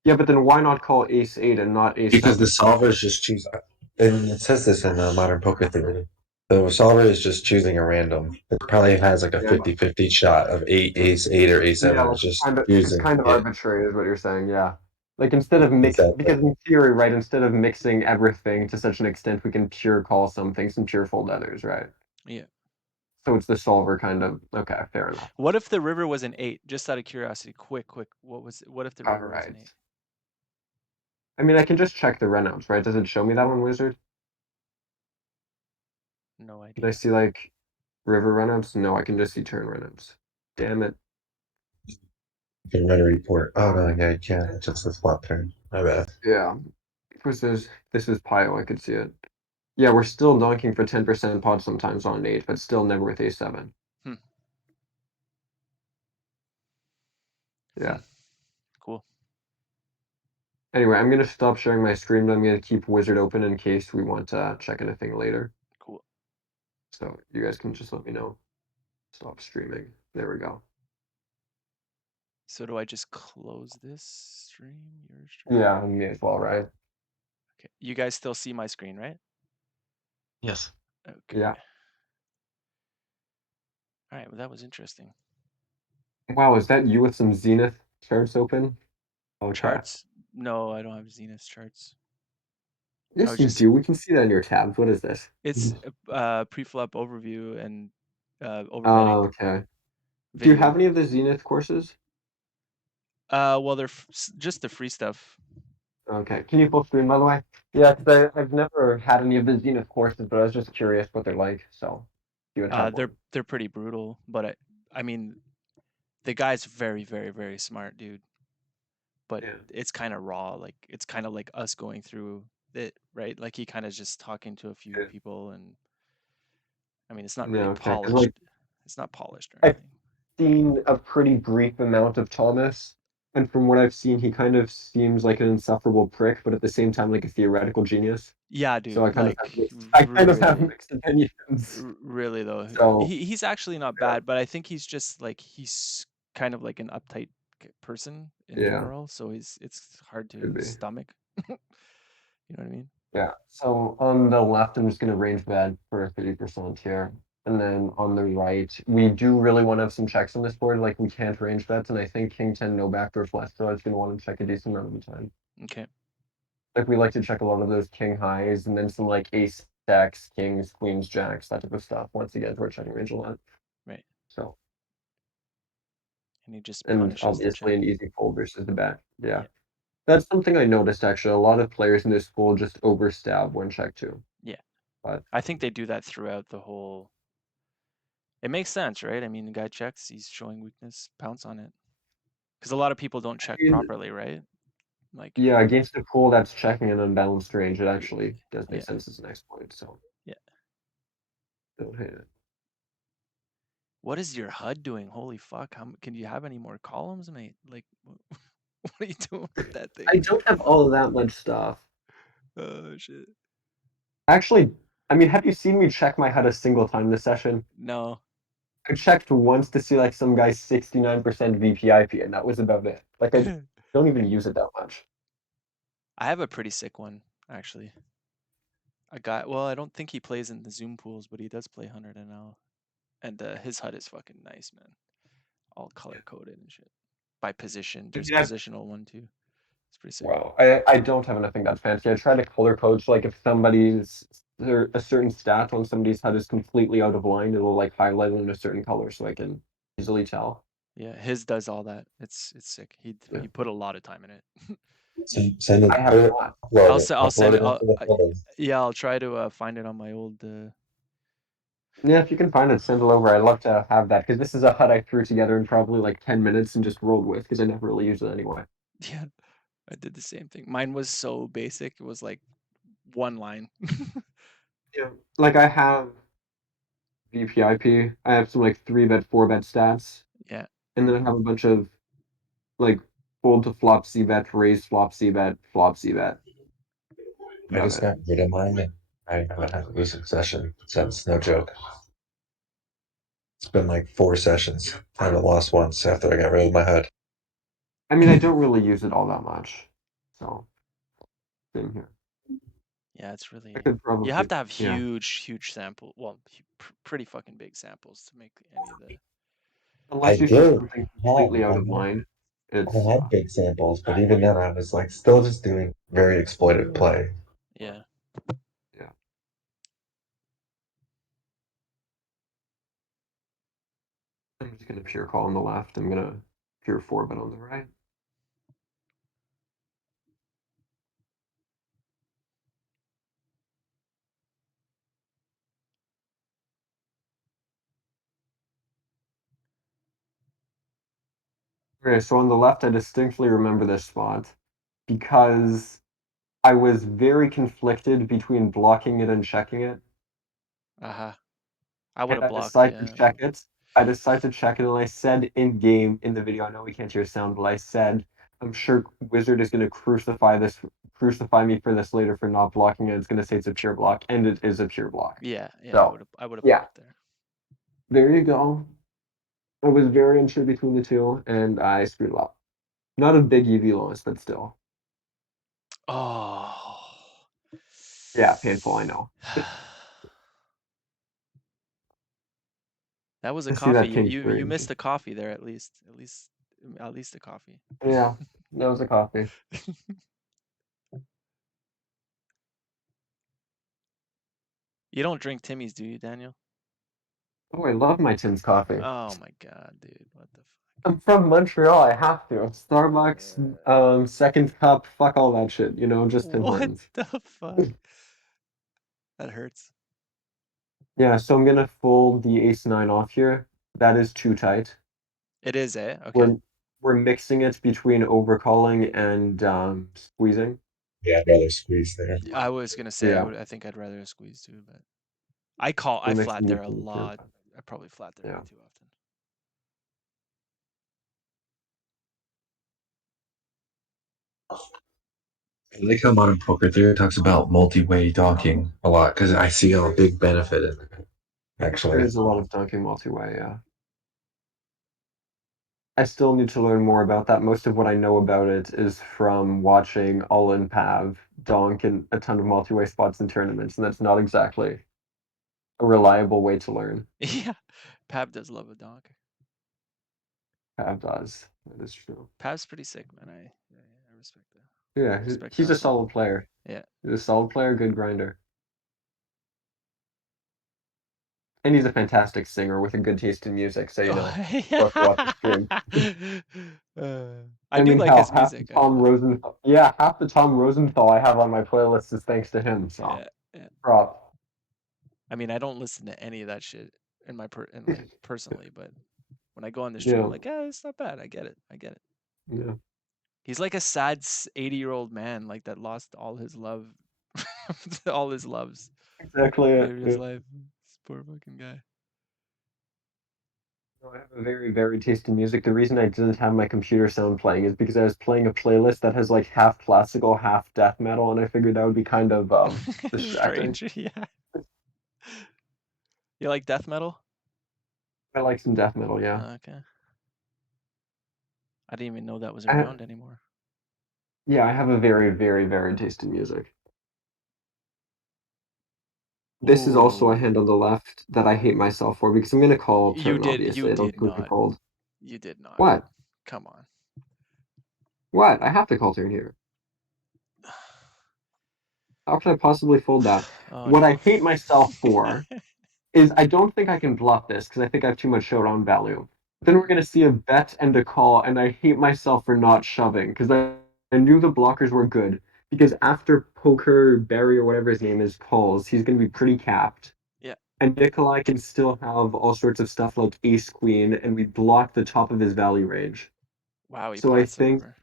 Yeah, but then why not call ace-8 and not ace-7? Because the solver is just choosing, and it says this in Modern Poker Theory. The solver is just choosing a random. It probably has like a 50-50 shot of ace-8 or ace-7. Yeah, like It's just it's choosing. kind of arbitrary, is what you're saying. Yeah, like instead of mixing, Exactly. because in theory, right, instead of mixing everything to such an extent, we can pure call some things and pure fold others, right? Yeah. So it's the solver kind of. Okay, fair enough. What if the river was an 8? Just out of curiosity, quick. What if the river was an 8? I mean, I can just check the runouts, right? Does it show me that one, Wizard? No idea. Did I see like river runouts? No, I can just see turn runouts. Damn it. You can run a report. Oh no, yeah, you can't. It's just a flop turn. My bad. Yeah. This is Pio, I could see it. Yeah, we're still donking for 10% pod sometimes on an 8, but still never with a7. Yeah. Cool. Anyway, I'm gonna stop sharing my screen, but I'm gonna keep Wizard open in case we want to check anything later. Cool. So you guys can just let me know. Stop streaming. There we go. So do I just close this stream? Your stream? Yeah, me as well, right? Okay. You guys still see my screen, right? Yes. Okay. Yeah. All right, well, that was interesting. Wow, is that you with some Zenith charts open? Okay. Charts? No, I don't have Zenith charts. I Yes, was you just do. We can see that in your tabs. What is this? it's pre-flop overview and Oh, overbetting okay. Do you have video. any of the Zenith courses? Well, they're just the free stuff. Okay. Can you full screen, by the way? Yeah, because I've never had any of the Zenith courses, but I was just curious what they're like. So you would have one. They're pretty brutal, but I mean, the guy's very, very, very smart, dude. But Yeah. it's kind of raw. Like it's kind of like us going through it, right? Like he kind of just talking to a few Yeah. people, and I mean, it's not Yeah. really Okay. Because like polished. It's not polished or I've anything. seen a pretty brief amount of Thomas, and from what I've seen, he kind of seems like an insufferable prick, but at the same time, like a theoretical genius. Yeah, So dude. Like I kind of have really, mixed opinions. really though. So He's actually not yeah, bad, but I think he's just like he's kind of like an uptight person in yeah, general. So it's hard to could be. stomach. You know what I mean? Yeah. So on the left, I'm just gonna range bet for 30% here. And then on the right, we do really want to have some checks on this board. Like we can't range bets, and I think King 10 no backdoor flush draw is gonna want to check a decent amount of the time. Okay. Like we like to check a lot of those king highs and then some like ace stacks, kings, queens, jacks, that type of stuff. Once again, we're checking range a lot. Right. So And he just and punishes the obviously check. an easy fold versus the bet. Yeah. Yeah. That's something I noticed actually. A lot of players in this pool just overstab when check two. Yeah. But I think they do that throughout the whole. It makes sense, right? I mean, the guy checks, he's showing weakness, pounce on it. Because a lot of people don't I check mean, properly, right? Like, yeah, against a pool that's checking an unbalanced range, it y- actually does make yeah, sense as an exploit. So yeah. don't hate it. What is your HUD doing? Holy fuck! Can you have any more columns, mate? Like, what are you doing with that thing? I don't have all of that much stuff. Oh shit! Actually, I mean, have you seen me check my HUD a single time this session? No. I checked once to see like some guy's 69% VPIP, and that was about it. Like I I don't even use it that much. have a pretty sick one, actually. A guy. Well, I don't think he plays in the Zoom pools, but he does play 100 NL, and his HUD is fucking nice, man. All color coded and shit. By position. I There's mean, positional one too. It's pretty sick. wow, I don't have anything that fancy. I try to color code, so like if somebody's a certain stat on somebody's HUD is completely out of line, it'll like highlight it in a certain color so I can easily tell. Yeah, his does all that. It's sick. Yeah. He put a lot of time in it. Send it, I have put it, not. upload it, I'll upload send it. it into the photos. Yeah, I'll try to find it on my old. Yeah, if you can find it, send it over. I'd love to have that because this is a HUD I threw together in probably like 10 minutes and just rolled with because I never really used it anyway. Yeah, I did the same thing. Mine was so basic. It was like one line. Yeah. Like I have VPIP. I have some like 3-bet, 4-bet stats. Yeah, And then I have a bunch of like fold to flop C bet, raise flop C bet, flop C bet. I About just it. got rid of mine. And I haven't had a losing session since, no joke. It's been like 4 sessions. I haven't lost once after I got rid of my HUD. I mean, I don't really use it all that much. So, same here. yeah. It's I really. could You have probably, to have yeah. huge sample. Well, pretty fucking big samples to make any of the. I Unless you see did something have, completely out of line, it's I had big samples, but even then I was like still just doing very exploited play. Yeah. yeah. I'm just gonna pure call on the left. I'm gonna pure 4-bet on the right. Okay, so on the left, I distinctly remember this spot because I was very conflicted between blocking it and checking it. Uh huh. I would And have I blocked. decided to Yeah. check it. I decided to check it, and I said in game in the video, I know we can't hear sound, but I said, I'm sure Wizard is going to crucify me for this later for not blocking it. It's going to say it's a pure block, and it is a pure block. Yeah. Yeah. So, I would have yeah, blocked there. there you go. I was very unsure between the two, and I screwed up. Not a big EV loss, but still. Oh. Yeah, painful, I know. That was a to see coffee. that You king you three. you missed a coffee there at least. At least a coffee. Yeah, that was a coffee. You don't drink Timmy's, do you, Daniel? Oh, I love my Tim's coffee. Oh my god, dude. What the I'm from Montreal. I have to. fuck? Starbucks, second cup, fuck all that shit. You know, just Tim What Hortons. the fuck? That hurts. Yeah, so I'm gonna fold the ace nine off here. That is too tight. It is, eh? Okay. We're mixing it between overcalling and squeezing. Yeah, I'd rather squeeze there. I was gonna say Yeah, I think I'd rather squeeze too, but we're I flat mixing there a between the two. lot. I probably flat there way Yeah. too often. I like how Modern Poker Theory talks about multi-way docking a lot because I see a big benefit in it. There Actually, is a lot of dunking multi-way, yeah. I still need to learn more about that. Most of what I know about it is from watching All in Pav donk in a ton of multi-way spots in tournaments, and that's not exactly a reliable way to learn. Yeah. Pab does love a donk. Pav does. That is true. Pab's pretty sick, man. I respect that. Yeah, Respect he's a Pab. solid player. Yeah. He's a solid player, good grinder. And he's a fantastic singer with a good taste in music, so you know, Oh, go watch the stream. I I do mean, like hell, his half the music. I do Tom like. Rosenthal. Yeah, half the Tom Rosenthal I have on my playlist is thanks to him. So, Yeah, yeah. prop. I mean, I don't listen to any of that shit in like personally, but when I go on the stream, I'm Yeah, like, yeah, it's not bad. I get it. I get it. yeah, He's like a sad 80-year-old man, like that lost all his love, all his loves exactly it. later in his Yeah. life. This poor fucking guy. No, I have a very, very taste in music. The reason I didn't have my computer sound playing is because I was playing a playlist that has like half classical, half death metal, and I figured that would be kind of distracting. Strange. Yeah. You like death metal? I like some death metal, yeah. Okay. I didn't even know that was I, around anymore. yeah, I have a very, very, very taste in music. This is also a hand Ooh. on the left that I hate myself for because I'm gonna call You turn, did. You obviously. I don't did think I not. called. You did not. What? Come on. What? I have to call turn here. How can I possibly fold that? Oh What I no. hate myself for is I don't think I can bluff this because I think I have too much showdown value. Then we're Mm. gonna see a bet and a call, and I hate myself for not shoving because I knew the blockers were good. Because after Poker Barry or whatever his name is calls, he's gonna be pretty capped. Yeah. And Nikolai can still have all sorts of stuff like Ace Queen, and we block the top of his value range. Wow, he So I pots the think river.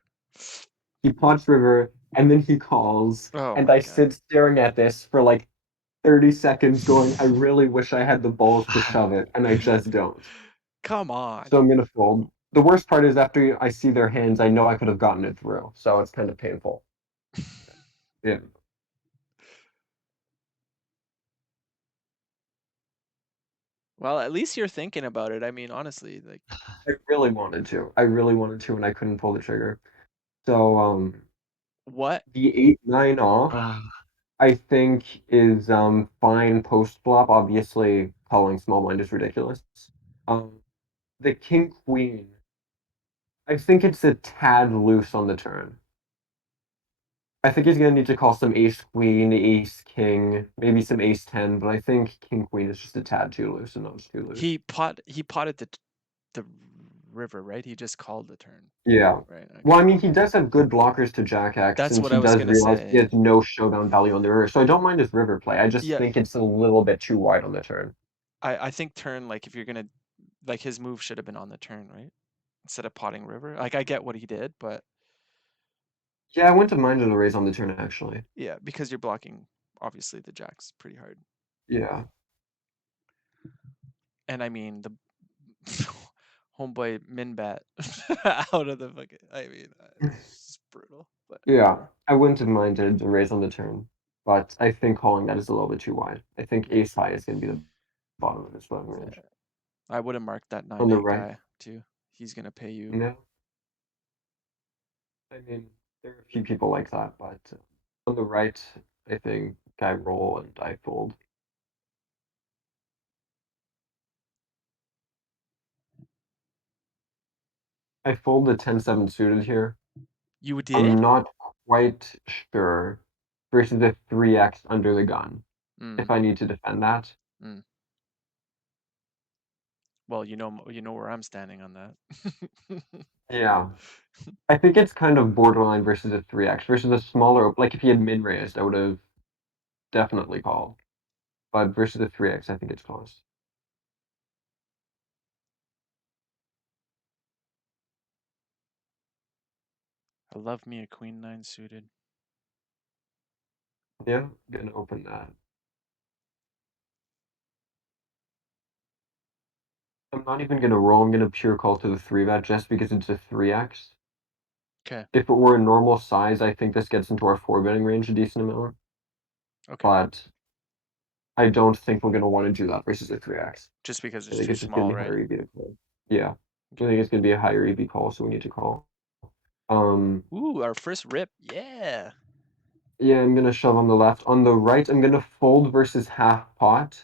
he pots river, and then he calls, Oh and my I god. sit staring at this for like 30 seconds going, I really wish I had the balls to shove it, and I just don't. Come on. So I'm gonna fold. The worst part is after I see their hands, I know I could have gotten it through, so it's kind of painful. Yeah. Well, at least you're thinking about it. I mean, honestly, like I really wanted to. I really wanted to, and I couldn't pull the trigger. So what? the 8-9 off, Uh, I think is fine post flop. Obviously, calling small blind is ridiculous. Um, the king queen, I think it's a tad loose on the turn. I think he's gonna need to call some ace queen, ace king, maybe some ace 10, but I think king queen is just a tad too loose and not too loose. He potted the river, right? He just called the turn. Yeah. Right. Well, Okay. I mean, he does have good blockers to Jack X, That's and what he I was does gonna realize he say. has no showdown value on the river, so I don't mind his river play. I just Yeah, think it's a little bit too wide on the turn. I think turn, like if you're gonna, like his move should have been on the turn, right? Instead of potting river. Like I get what he did, but Yeah, I wouldn't have minded a raise on the turn, actually. yeah, because you're blocking obviously the jacks pretty hard. Yeah. And I mean the homeboy min bet out of the fucking. I mean, it's brutal. But Yeah, I wouldn't have minded a raise on the turn, but I think calling that is a little bit too wide. I think ace high is going to be the bottom of his floating range. I would have marked that On the 9-8 right, guy too. He's gonna pay you. no. I mean, there are a few people like that, but on the right, I think I roll and I fold. I fold the 10-7 suited here. You I'm did? not quite sure versus a 3x under the gun if I need to defend that. Well, you know where I'm standing on that. Yeah. I think it's kind of borderline versus a 3x versus a smaller, like if he had mid-raised, I would have definitely called. But versus a 3x, I think it's close. I love me a queen 9 suited. Yeah, I'm gonna open that. I'm not even gonna roll, I'm gonna pure call to the 3-bet just because it's a 3x. Okay. If it were a normal size, I think this gets into our 4-betting range a decent amount. Okay. But I don't think we're gonna want to do that versus a 3x. Just because I it's think too it's just gonna small, be right? higher EV to call. Yeah. I think it's gonna be a higher EV call, so we need to call. Ooh, our first rip. Yeah. Yeah, I'm gonna shove on the left. On the right, I'm gonna fold versus half pot.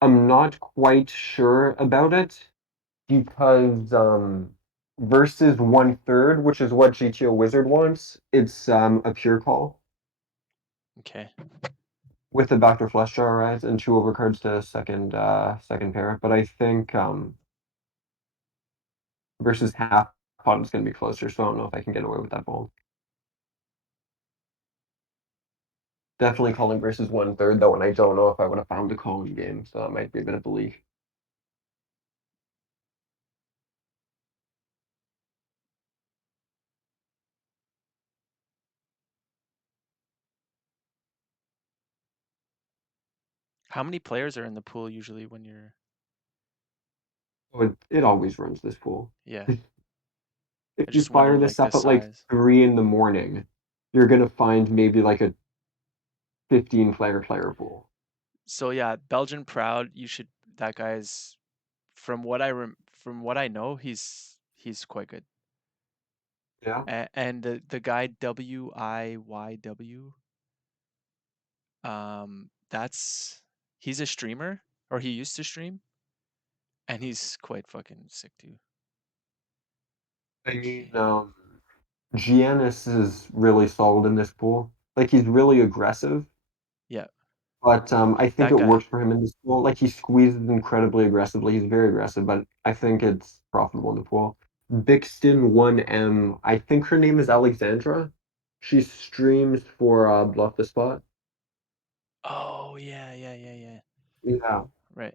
I'm not quite sure about it because versus 1/3, which is what GTO Wizard wants, it's a pure call Okay. with the backdoor flush draw, right? And 2 overcards to second pair. But I think versus half pot is gonna be closer, so I don't know if I can get away with that fold. Definitely calling versus 1/3 though, and I don't know if I would have found the calling game, so that might be a bit of a leak. How many players are in the pool usually when you're? Oh, it always runs this pool. Yeah. If I you just fire wondered this like the up at like size. 3 in the morning, you're gonna find maybe like a 15 player pool. So yeah, Belgian Proud, that guy's from what I know, he's quite good. Yeah. And the guy WIYW, he's a streamer, or he used to stream, and he's quite fucking sick too. I mean, Giannis is really solid in this pool. Like he's really aggressive, Yeah, but I think that it guy. works for him in this pool. Like he squeezes incredibly aggressively. He's very aggressive, but I think it's profitable in the pool. Bixton 1M, I think her name is Alexandra. She streams for Bluff the Spot. Oh yeah. Yeah. Right.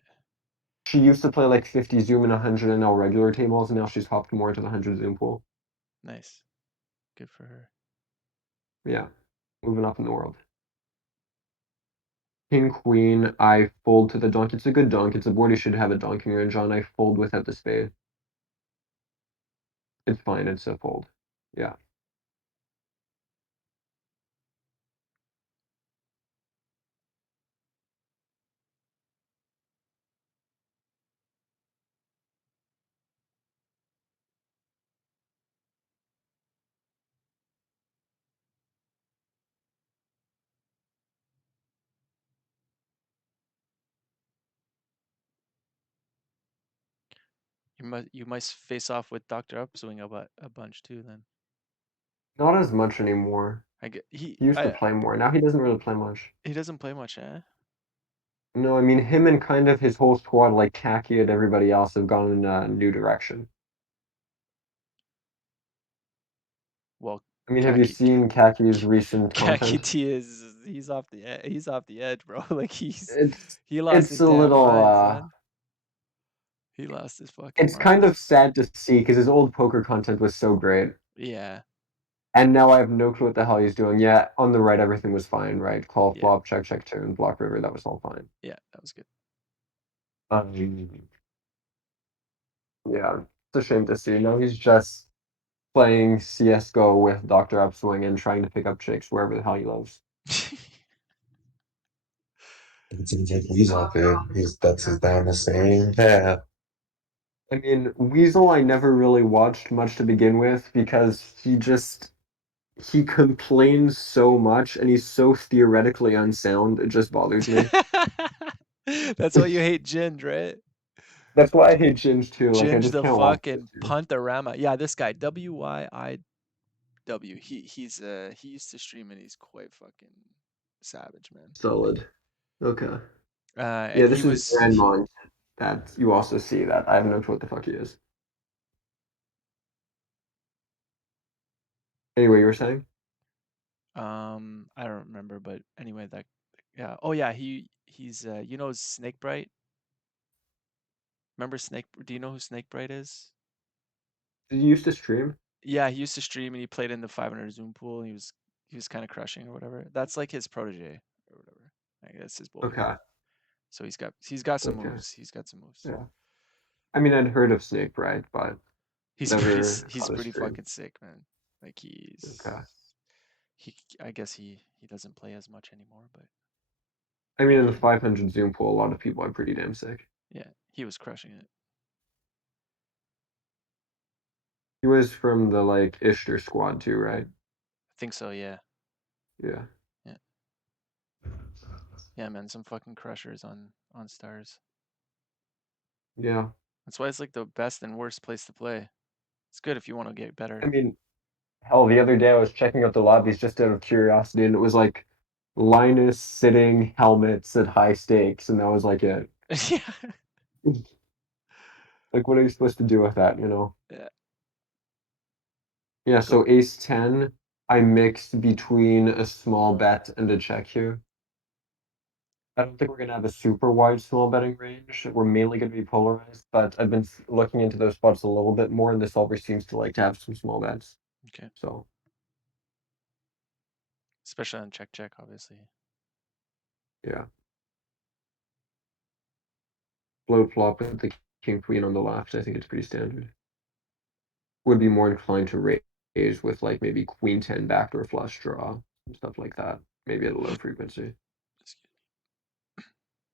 She used to play like 50 Zoom and 100 NL regular tables, and now she's hopped more into the 100 Zoom pool. Nice. Good for her. Yeah, moving up in the world. King, queen, I fold to the donk. It's a good donk. It's a board you should have a donking range on. I fold without the spade. It's fine. It's a fold. Yeah. You might face off with Dr. Upswing a bunch too then. Not as much anymore. I get He used to play more. Now he doesn't really play much. he doesn't play much, eh? No, I mean him and kind of his whole squad, like Kaki and everybody else, have gone in a new direction. Well, I mean, have you Kaki seen Kaki's recent Kaki content? T he's off the edge, bro. Like It's he lost it's his a damn little minds, man. He lost his fucking it's kind of minds. sad to see because his old poker content was so great. Yeah, And now I have no clue what the hell he's doing. Yeah, on the right, everything was fine, right? Call yeah, flop, check turn, block river, that was all fine. yeah. That was good. Yeah, it's a shame to see. Now he's just playing CSGO with Dr. Upswing and trying to pick up chicks wherever the hell he lives. It seems like Weasel, dude. That's his down the same path. I mean, Weasel I never really watched much to begin with because he complains so much and he's so theoretically unsound, it just bothers me. That's why you hate Jind, right? That's why I hate Ginge too. Like I Ginge just the can't watch it, fucking dude. puntorama. Yeah, this guy WYIW. He used to stream and he's quite fucking savage, man. Solid. Okay. And Yeah, he this is was Grandmont that you also see that. I have no clue what the fuck he is. Anyway, you were saying? I don't remember, but anyway, that yeah. Oh yeah, he's you know Snake Bright? Remember Snake? Do you know who Snake Bright is? Did you used to stream? Yeah, he used to stream and he played in the 500 Zoom pool and he was kind of crushing or whatever. That's like his protege or whatever. I guess his boy. Okay. So he's got some Okay. moves. He's got some moves. Yeah. I mean, I'd heard of Snake, right? But He's pretty never he's caught a pretty stream. fucking sick, man. Like Okay. I guess he doesn't play as much anymore, but I mean, in the 500 Zoom pool, a lot of people are pretty damn sick. yeah, he was crushing it. He was from the like Ishtar squad too, right? I think so, yeah. Yeah. Yeah. Yeah, man, some fucking crushers on stars. Yeah. That's why it's like the best and worst place to play. It's good if you want to get I better. mean, hell, the other day I was checking out the lobbies just out of curiosity, and it was like Linus sitting helmets at high stakes, and that was like it. Yeah. Like, what are you supposed to do with that, you know? Yeah. Yeah, Go. so ace 10, I mixed between a small bet and a check here. I don't think we're going to have a super wide small betting range. We're mainly going to be polarized, but I've been looking into those spots a little bit more, and the solver seems to like to have some small bets. Okay. So, Especially on check, obviously. yeah. Float flop with the king queen on the left. I think it's pretty standard. Would be more inclined to raise with like maybe queen 10 backdoor flush draw and stuff like that. Maybe at a low frequency.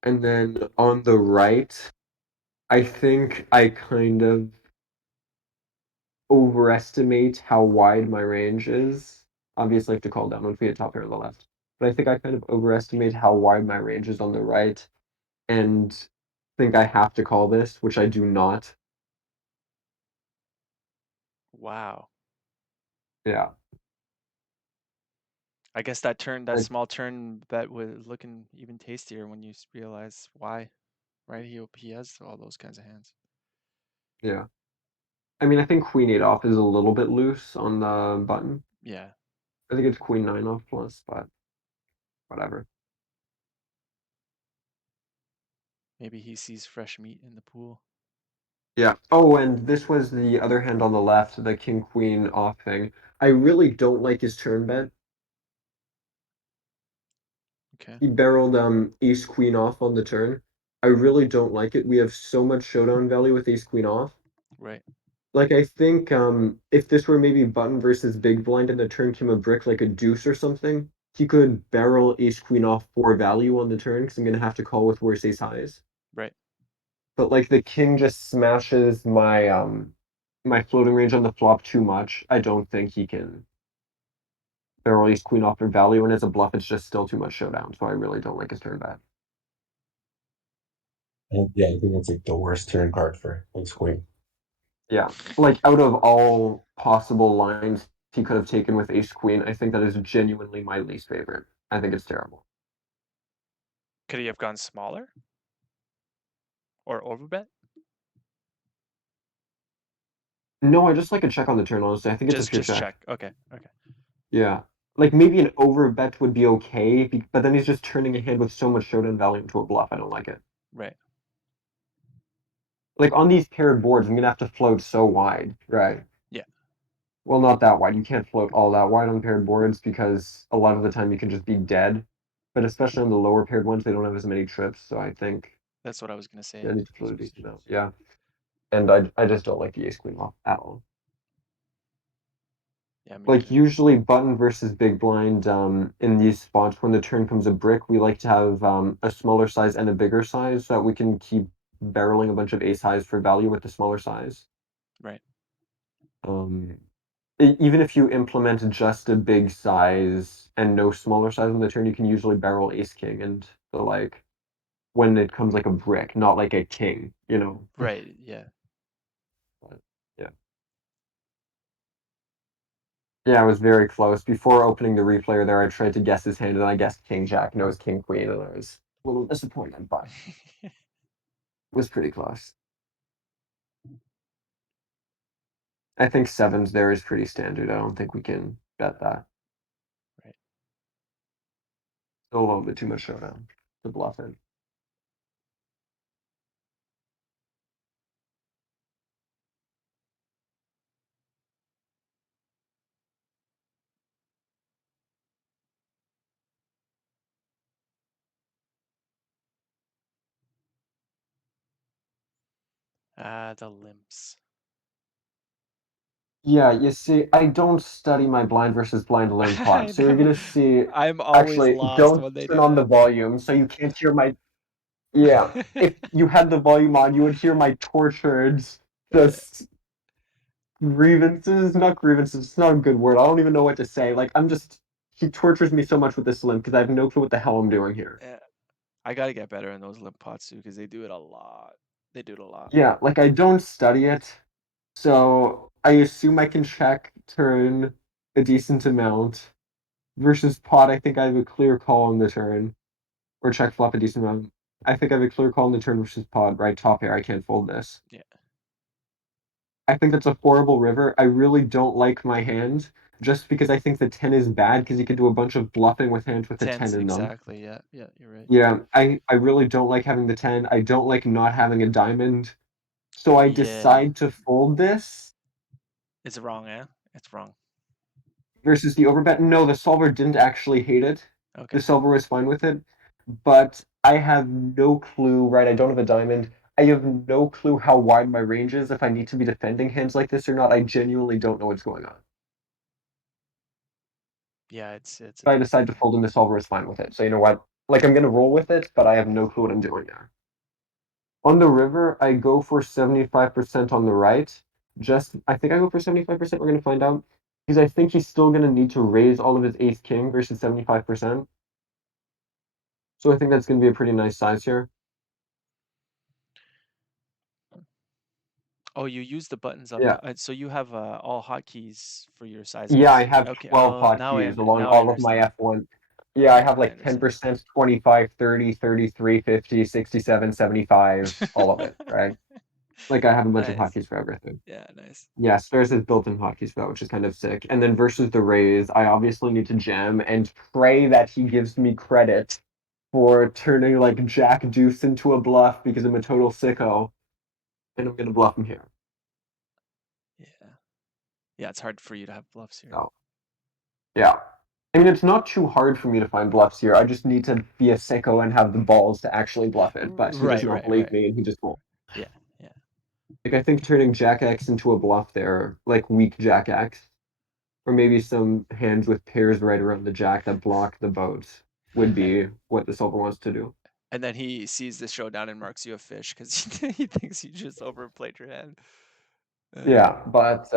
And then on the right, I think I kind of overestimate how wide my range is. Obviously, I have to call down once we hit top pair on the left. But I think I kind of overestimate how wide my range is on the right and think I have to call this, which I do not. Wow. Yeah. I guess that Like, small turn bet was looking even tastier when you realize why, right? He has all those kinds of hands. yeah. I mean, I think queen 8 off is a little bit loose on the button. Yeah. I think it's queen 9 off plus, but whatever. Maybe he sees fresh meat in the pool. Yeah. Oh, and this was the other hand on the left, the king queen off thing. I really don't like his turn bet. Okay. He barreled ace queen off on the turn. I really don't like it. We have so much showdown value with ace queen off. Right. Like I think if this were maybe button versus big blind and the turn came a brick like a deuce or something, he could barrel ace queen off for value on the turn because I'm gonna have to call with worse ace highs. Right. But like the king just smashes my floating range on the flop too much. I don't think he can barrel ace queen off for value, and as a bluff, it's just still too much showdown. So I really don't like his turn bet. Yeah, I think that's like the worst turn card for ace queen. Yeah, like out of all possible lines he could have taken with ace queen, I think that is genuinely my least favorite. I think it's terrible. Could he have gone smaller or overbet? No, I just like a check on the turn, honestly. I think it's a pure Just check. check. Okay. Okay. Yeah. Like maybe an over bet would be okay, but then he's just turning a hand with so much showdown value into a bluff. I don't like it. Right. Like on these paired boards, I'm gonna have to float so wide, right? Yeah. Well, not that wide. You can't float all that wide on paired boards because a lot of the time you can just be dead. But especially on the lower paired ones, they don't have as many trips. So I think That's what I was gonna say. I need to float a decent amount. Yeah. And I just don't like the ace queen off at all. Yeah, me Like neither. usually button versus big blind in these spots when the turn comes a brick, we like to have a smaller size and a bigger size so that we can keep barreling a bunch of ace highs for value with the smaller size. Right. Um, even if you implement just a big size and no smaller size on the turn, you can usually barrel ace king and the like. when it comes like a brick, not like a king, you know? Right, yeah. But, yeah. Yeah, it was very close. Before opening the replayer there, I tried to guess his hand, and I guessed king jack, and it was king queen, and I was a little disappointed, but it was pretty close. I think sevens there is pretty standard. I don't think we can bet that. Right. Still a little bit too much showdown to bluff it. Ah, the limps. Yeah, you see, I don't study my blind versus blind limp pot, I so you're know. gonna see. I'm always Actually, lost don't when they turn do on the that. volume so you can't hear my. Yeah, if you had the volume on, you would hear my tortured, just grievances. Not grievances. It's not a good word. I don't even know what to say. Like I'm just. He tortures me so much with this limp because I have no clue what the hell I'm doing here. Yeah, I gotta get better in those limp pots too, because they do it a lot. They do it a lot. Yeah, like I don't study it, so I assume I can check turn a decent amount. Versus pot, I think I have a clear call on the turn. Or check flop a decent amount. I think I have a clear call on the turn versus pod, right? Top pair, I can't fold this. Yeah. I think that's a horrible river. I really don't like my hand, just because I think the 10 is bad, because you can do a bunch of bluffing with hands with a 10 Tens, in them. exactly. Yeah, yeah, you're right. Yeah, I really don't like having the 10. I don't like not having a diamond. So I Yeah. decide to fold this It's wrong, eh? It's wrong. versus the overbet. No, the solver didn't actually hate it. Okay. The solver was fine with it. But I have no clue, right? I don't have a diamond. I have no clue how wide my range is if I need to be defending hands like this or not. I genuinely don't know what's going on. Yeah, it's a If I tough decide one to there. fold in, the solver is fine with it. So you know what? Like I'm gonna roll with it, but I have no clue what I'm doing there. On the river, I go for 75% on the right. Just I think I go for 75%, we're gonna find out. Because I think he's still gonna need to raise all of his ace king versus 75%. So I think that's gonna be a pretty nice size here. Oh, you use the buttons on Yeah. the so you have all hotkeys for your Yeah, I sizings. have Okay. 12 Oh, now hotkeys along all of my understand. F1. Yeah, I Yeah, have I like understand. 10%, 25, 30, 33, 50, 67, 75, all of it, right? Like I have a bunch of Nice. hotkeys for everything. Yeah, nice. Yeah, Stairs has built-in hotkeys for that, which is kind of sick. And then versus the Rays, I obviously need to jam and pray that he gives me credit for turning like Jack Deuce into a bluff because I'm a total sicko. And I'm gonna bluff him here. Yeah. Yeah, it's hard for you to have bluffs here. So yeah. I mean, it's not too hard for me to find bluffs here. I just need to be a sicko and have the balls to actually bluff it. But he does Right, not right, believe right. me, and he just won't. Yeah, yeah. Like I think turning Jack X into a bluff there, like weak Jack X, or maybe some hands with pairs right around the Jack that block the boats would be what the solver wants to do. And then he sees the showdown and marks you a fish because he thinks you just overplayed your hand. Yeah, but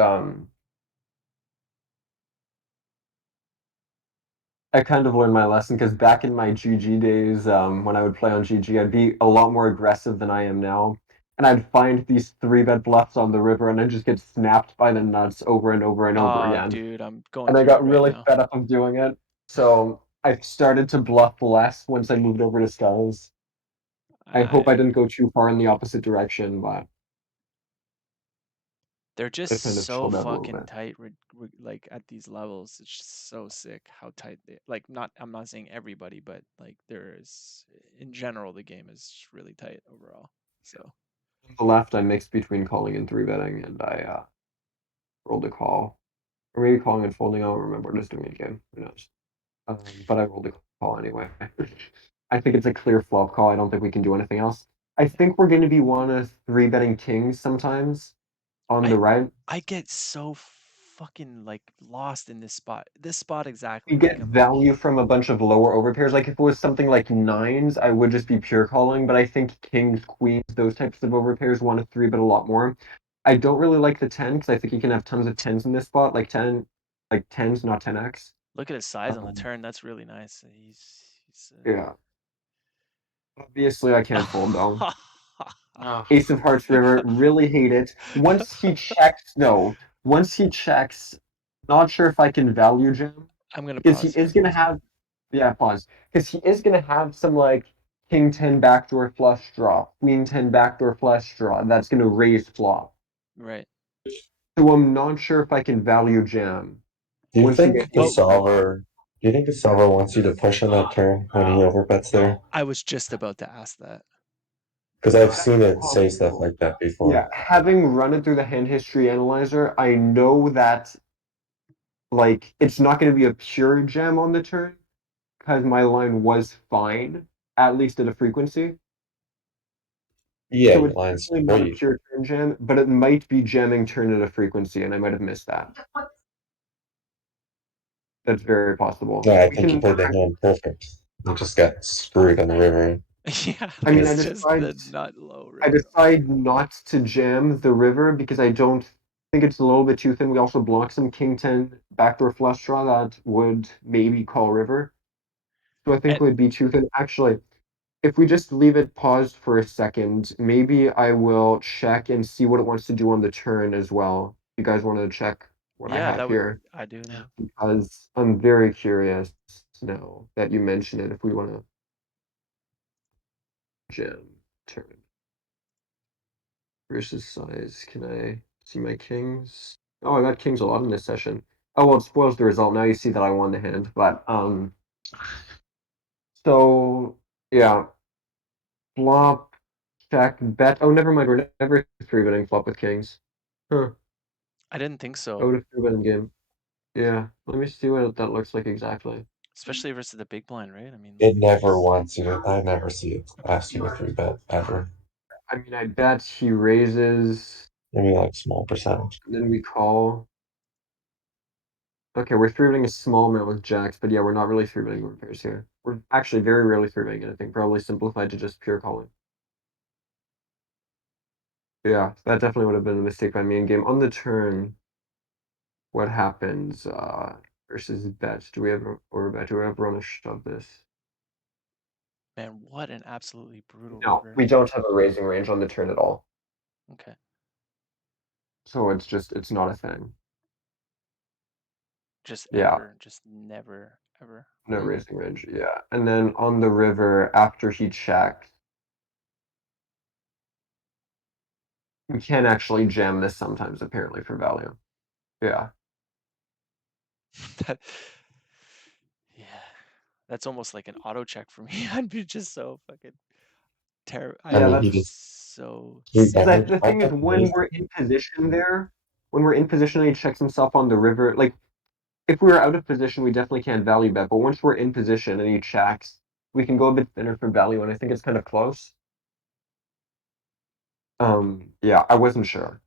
I kind of learned my lesson because back in my GG days, when I would play on GG, I'd be a lot more aggressive than I am now. And I'd find these three bet bluffs on the river and I'd just get snapped by the nuts over and over and over Oh, again. dude, I'm going And I through it got right really now. fed up of doing it. So I started to bluff less once I moved over to Skies. I hope I I didn't go too far in the opposite direction, but They're just it kind of so chilled out a little fucking bit. tight, like at these levels. It's just so sick how tight they like. Not, I'm not saying everybody, but like there's in general the game is just really tight overall. So On the left, I mixed between calling and three betting, and I rolled a call. Or maybe calling and folding. I don't remember what I was doing again. Who knows? But I rolled a call anyway. I think it's a clear flop call. I don't think we can do anything else. I yeah. think we're going to be one of three betting kings sometimes on I the right. I get so fucking like lost in this spot. This spot We exactly. Like get value from a bunch of lower overpairs. Like if it was something like nines, I would just be pure calling. But I think kings, queens, those types of overpairs want a three bet a lot more. I don't really like the 10 because I think you can have tons of tens in this spot, like 10, like tens, not 10x. look at his size on the Um, turn. That's really nice. He's yeah. Obviously, I can't fold though. Oh, Ace of Hearts river, really hate it. Once he checks, no. Once he checks, not sure if I can value jam I'm gonna because he pause is here. gonna have, yeah, pause. Because he is gonna have some like King 10 backdoor flush draw, Queen 10 backdoor flush draw. That's gonna raise flop. Right. So I'm not sure if I can value jam Do you once he gets think the But ace high. solver? Do you think the solver wants you to push on that turn when he overbets there? I was just about to ask that. Because I've That's seen it say stuff possible. like that before. Yeah, having run it through the hand history analyzer, I know that like it's not going to be a pure gem on the turn because my line was fine, at least at a frequency. Yeah, So your it's line's definitely not a great. pure turn gem, but it might be jamming turn at a frequency, and I might have missed that. That's very possible. No, I We think you can. played the hand perfect. You just got screwed on the river. Yeah, I mean, it's just the nut low I river. decide not to jam the river because I don't think it's a little bit too thin. We also block some King 10 backdoor flush draw that would maybe call river. So I think And it would be too thin. Actually, if we just leave it paused for a second, maybe I will check and see what it wants to do on the turn as well. You guys want to check what I yeah, have that would here? I do yeah. now. Because I'm very curious now that you mention it if we want to jam turn. Versus size. Can I see my kings? Oh, I got kings a lot in this session. Oh well, it spoils the result. Now you see that I won the hand, but so yeah, flop, check, bet. Oh, never mind. We're never three betting flop with kings. Huh? I didn't think I so, would have three betting game. Yeah. Let me see what that looks like exactly. especially versus the big blind, right? I mean, It never wants you. I never see it ask you to three bet ever. I mean, I bet he raises, Maybe like small percentage. and then we call. Okay, we're three betting a small amount with jacks, but yeah, we're not really three betting over pairs here. We're actually very rarely three betting anything. Probably simplified to just pure calling. Yeah, that definitely would have been a mistake by me in game. On the turn, what happens versus bet? Do we ever or bet? Do we ever want to shove this? man, what an absolutely brutal No, river. we don't have a raising range on the turn at all. Okay, So it's not a thing. just Yeah, never ever. no raising range. Yeah. And then on the river, after he checks, we can actually jam this sometimes apparently for value. Yeah. That, yeah, that's almost like an auto check for me. I'd be just so fucking terrible. I I'd Yeah, be mean, that's he just so three because sick. betted. the I thing is bet when raised. we're in position there, when we're in position and he checks himself on the river, like if we were out of position, we definitely can't value bet. But once we're in position and he checks, we can go a bit thinner for value, and I think it's kind of close. Yeah, I wasn't sure.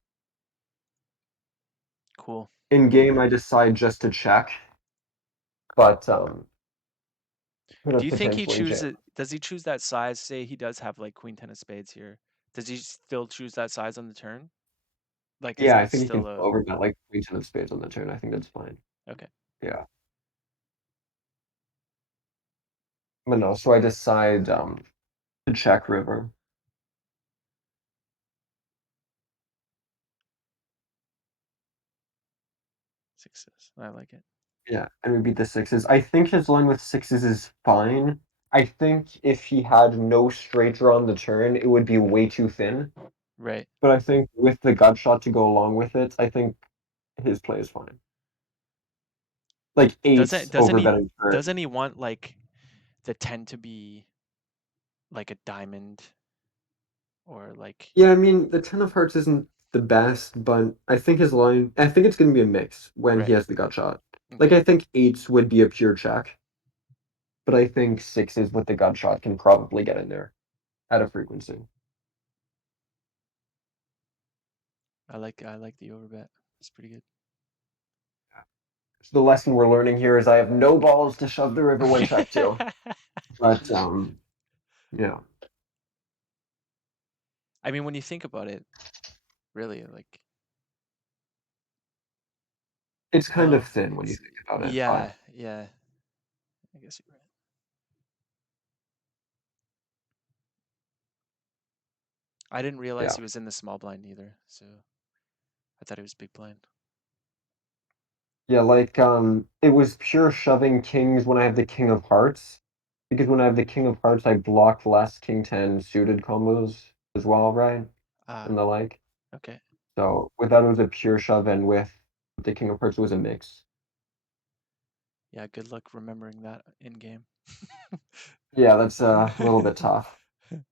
Cool. In game, I decide just to check, but could Do have you think he potentially jam. chooses? Does he choose that size? Say he does have like queen ten of spades here. Does he still choose that size on the turn? Like, is Yeah, I that think he can still still a overbet like queen ten of spades on the turn. I think that's fine. okay? Yeah, but no. So I decide to check river. Sixes. I like it. Yeah, and we beat the sixes. I think his line with sixes is fine. I think if he had no straight draw on the turn, it would be way too thin. Right. But I think with the gut shot to go along with it, I think his play is fine. Like eights over betting turn. doesn't he want like the 10 to be like a diamond or like Yeah, I mean the 10 of hearts isn't the best, but I think his line I think it's gonna be a mix when he right? has the gut shot. Like Okay. I think eights would be a pure check, but I think sixes with the gut shot can probably get in there at a frequency. I like the overbet. It's pretty good. So the lesson we're learning here is I have no balls to shove the river when check to. But yeah. I mean, when you think about it, really, like, It's kind of well, thin when you it's think about it, but yeah, yeah. I guess you're right. I didn't realize Yeah. he was in the small blind either, so I thought he was big blind. Yeah, like it was pure shoving kings when I have the king of hearts. Because when I have the king of hearts, I block less king 10 suited combos as well, right? Ah, And the like. okay. So with that it was a pure shove, and with the king of hearts it was a mix. Yeah, good luck remembering that in game. Yeah, that's a little bit tough.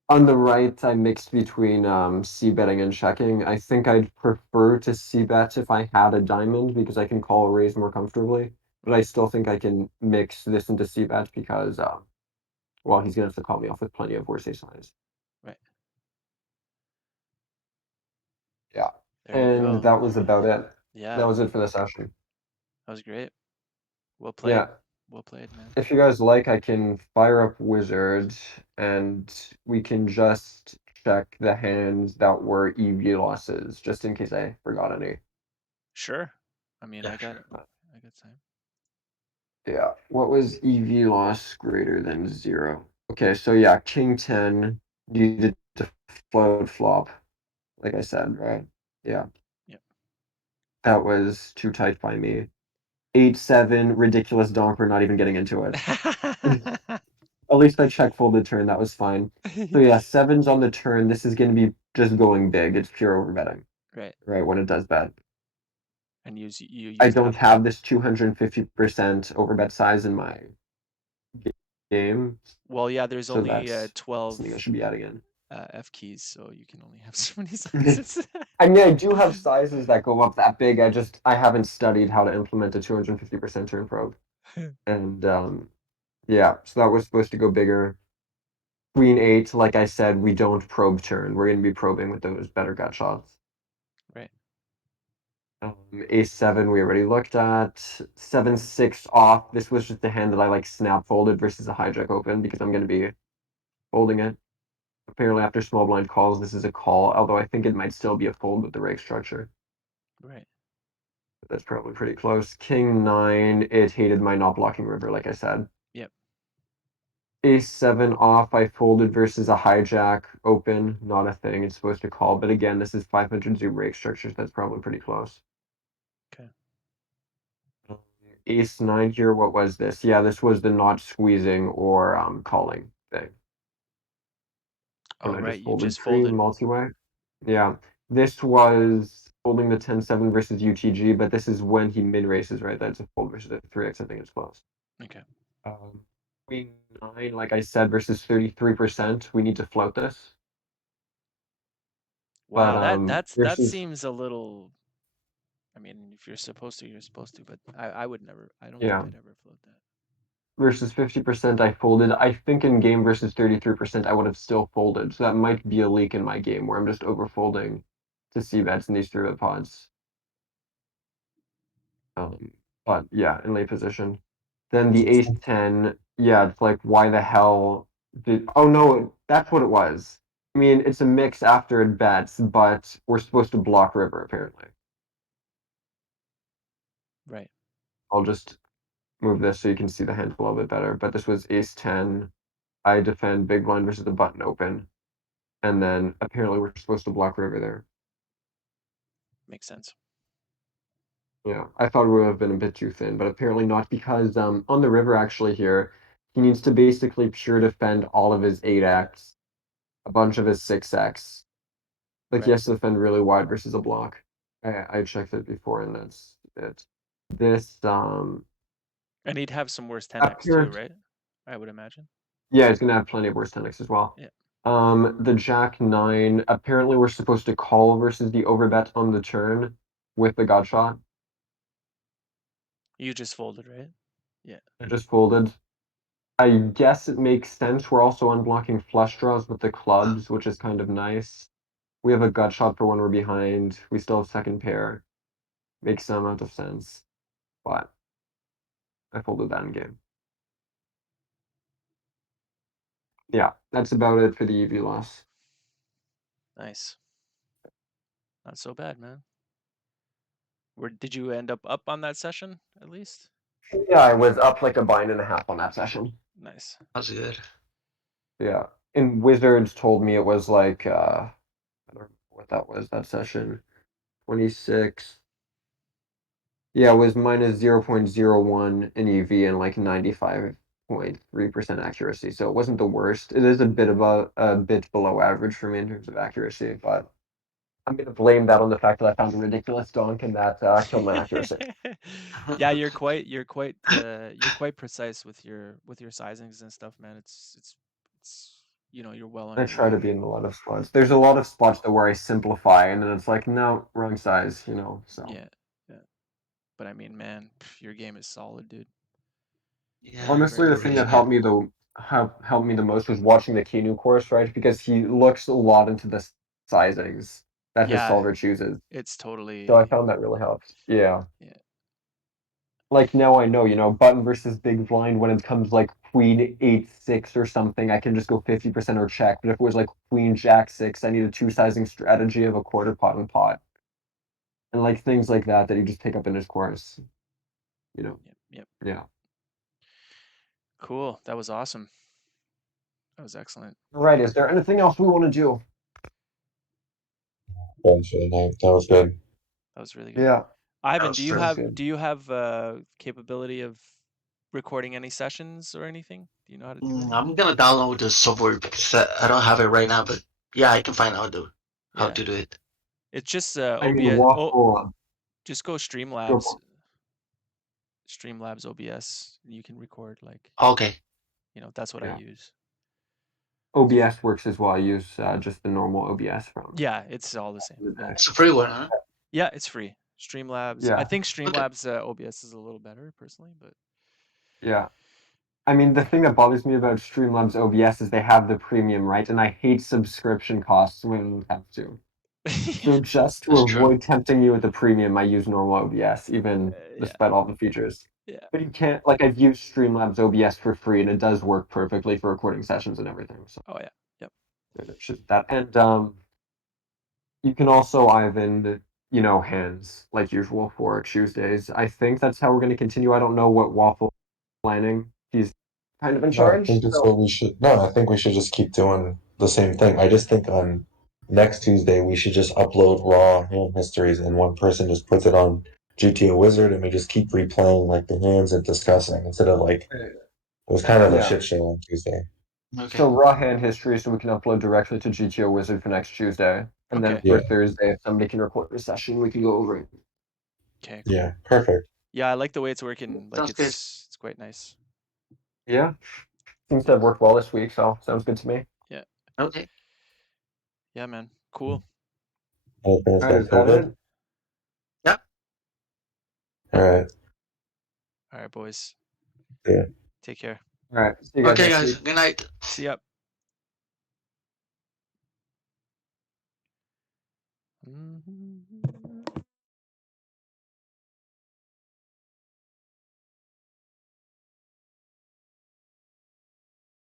On the right, I mixed between c-betting and checking. I think I'd prefer to c-bet if I had a diamond because I can call a raise more comfortably. But I still think I can mix this into c-bet because, well, he's gonna have to call me off with plenty of worse ace highs. Right. Yeah, There you and go. that was about it. Yeah, That was it for the session. that was great. Well played. Yeah, Well played, man. if you guys like, I can fire up Wizard and we can just check the hands that were EV losses, just in case I forgot any. Sure. I mean, Yeah, I got sure. I got time. Yeah, what was EV loss greater than 0? Okay, so yeah, king 10 needed to float flop, like I said, right? Yeah, Yep. that was too tight by me. 8-7, ridiculous donker, not even getting into it. At least I check folded turn, that was fine. So yeah, 7's on the turn, this is gonna be just going big, it's pure overbetting, Right. right, when it does bet. And you I used don't up. have this 250% overbet size in my game, Well, yeah, there's so only that's 12 something I should be adding in. F keys, so you can only have so many sizes. I mean, I do have sizes that go up that big. I haven't studied how to implement a 250% turn probe. And yeah, so that was supposed to go bigger. Queen 8, like I said, we don't probe turn. We're going to be probing with those better gut shots. Right. Ace 7 we already looked at. 7-6 off. This was just a hand that I like snap folded versus a hijack open because I'm going to be folding it. Apparently after small blind calls, this is a call, although I think it might still be a fold with the rake structure. Right. That's probably pretty close. King 9, it hated my not blocking river, like I said. Yep. Ace 7 off, I folded versus a hijack open, not a thing. It's supposed to call, but again, this is 500 zoom rake structures. That's probably pretty close. Okay. Ace 9 here, what was this? Yeah, this was the not squeezing or calling thing. Oh, When I right. just You folded just 3 folded. multi-way. Yeah, this was folding the 10-7 versus UTG, but this is when he min races, right? That's a fold versus a 3x. I think it's close. Okay. Queen 9, like I said, versus 33%. We need to float this. But Wow, that versus seems a little. I mean, if you're supposed to, you're supposed to, but I would never. I don't think yeah, I'd ever float that. versus 50% I folded. I think in game versus 33% I would have still folded. So that might be a leak in my game where I'm just over folding to see bets in these 3-bet pods. But yeah, in late position. Then the ace 10, yeah, it's like why the hell did oh no, that's what it was. I mean, it's a mix after it bets, but we're supposed to block river apparently. Right. I'll just move this so you can see the hand a little bit better. But this was ace 10. I defend big blind versus the button open. And then apparently we're supposed to block river there. Makes sense. Yeah, I thought it would have been a bit too thin, but apparently not because on the river actually here, he needs to basically pure defend all of his 8x, a bunch of his 6x. Like he Right. has to defend really wide versus a block. I checked it before and that's it. This And he'd have some worse 10x too, apparent right? I would imagine. yeah, he's gonna have plenty of worse 10x as well. Yeah. The Jack 9, apparently we're supposed to call versus the overbet on the turn with the gut shot. You just folded, right? Yeah. I just folded. I guess it makes sense. We're also unblocking flush draws with the clubs, which is kind of nice. We have a gut shot for when we're behind. We still have second pair. Makes some amount of sense. But I folded that in game. Yeah, that's about it for the EV loss. Nice. Not so bad, man. Did you end up on that session at least? Yeah, I was up like a bind and a half on that session. Nice. That's good. Yeah. And Wizards told me it was like what that was, that session. 26. Yeah, it was minus 0.01 in EV and like 95.3% accuracy. So it wasn't the worst. It is a bit below average for me in terms of accuracy, but I'm gonna blame that on the fact that I found a ridiculous donk and that killed my accuracy. Yeah, you're quite precise with your sizings and stuff, man. It's you're well on I your try to way. be in a lot of spots. There's a lot of spots though where I simplify and then it's like, no, wrong size, so. Yeah. But I mean, man, your game is solid, dude. Yeah, Honestly, the you're thing really that good. helped me the most was watching the Keanu course, right? Because he looks a lot into the sizings that his Yeah, solver chooses. it's So I totally. found that really helped. Yeah. Yeah. Like now I know, button versus big blind when it comes like queen 8-6 or something, I can just go 50% or check. But if it was like queen jack 6, I need a two sizing strategy of a quarter pot and pot. And like things like that you just pick up in his course. Yep. Yeah. Cool. That was awesome. That was excellent. All right. Is there anything else we want to do? Thanks for the night. That was good. That was really good. Yeah. Ivan, That's do you true. have Good. capability of recording any sessions or anything? Do you know how to do it? I'm gonna download the software because I don't have it right now, but yeah, I can find out how Yeah. to do it. It's just I mean, OBS. Waffle. Just go Go Streamlabs. for Streamlabs OBS. And you can record Okay. that's what I Yeah. use. OBS works as well. I use just the normal OBS from. Yeah, it's all the same. Yeah. It's a free one, huh? Yeah, it's free. Streamlabs. I Yeah. think Streamlabs OBS is a little better personally, but Yeah. I mean, the thing that bothers me about Streamlabs OBS is they have the premium, right? And I hate subscription costs when I have to. So just to That's true. avoid tempting you with the premium, I use normal OBS, even yeah. despite all the features. Yeah. But you can't, like, I've used Streamlabs OBS for free, and it does work perfectly for recording sessions and everything. So Oh yeah. Yep. it's just that. And you can also, Ivan, hands like usual for Tuesdays. I think that's how we're going to continue. I don't know what Waffle planning. He's kind of in No, I charge. think it's So what we should. No, I think we should just keep doing the same thing. I just think on next Tuesday we should just upload raw hand histories, and one person just puts it on GTO Wizard, and we just keep replaying like the hands and discussing instead of like it was kind of a yeah. shit show on Tuesday. Okay. So raw hand history, so we can upload directly to GTO Wizard for next Tuesday, and then Okay. for Yeah. Thursday, if somebody can record a session, we can go over it. Okay. Cool. Yeah, perfect. Yeah, I like the way it's working. Like Sounds good. it's quite nice. Yeah, seems to have worked well this week, so sounds good to me. Yeah. Okay. Yeah, man. Cool. Anything else All right, about is that COVID? it? Yeah. All right. All right, boys. Yeah. Take care. All right, see you guys Okay, next guys. week. Good night. See ya.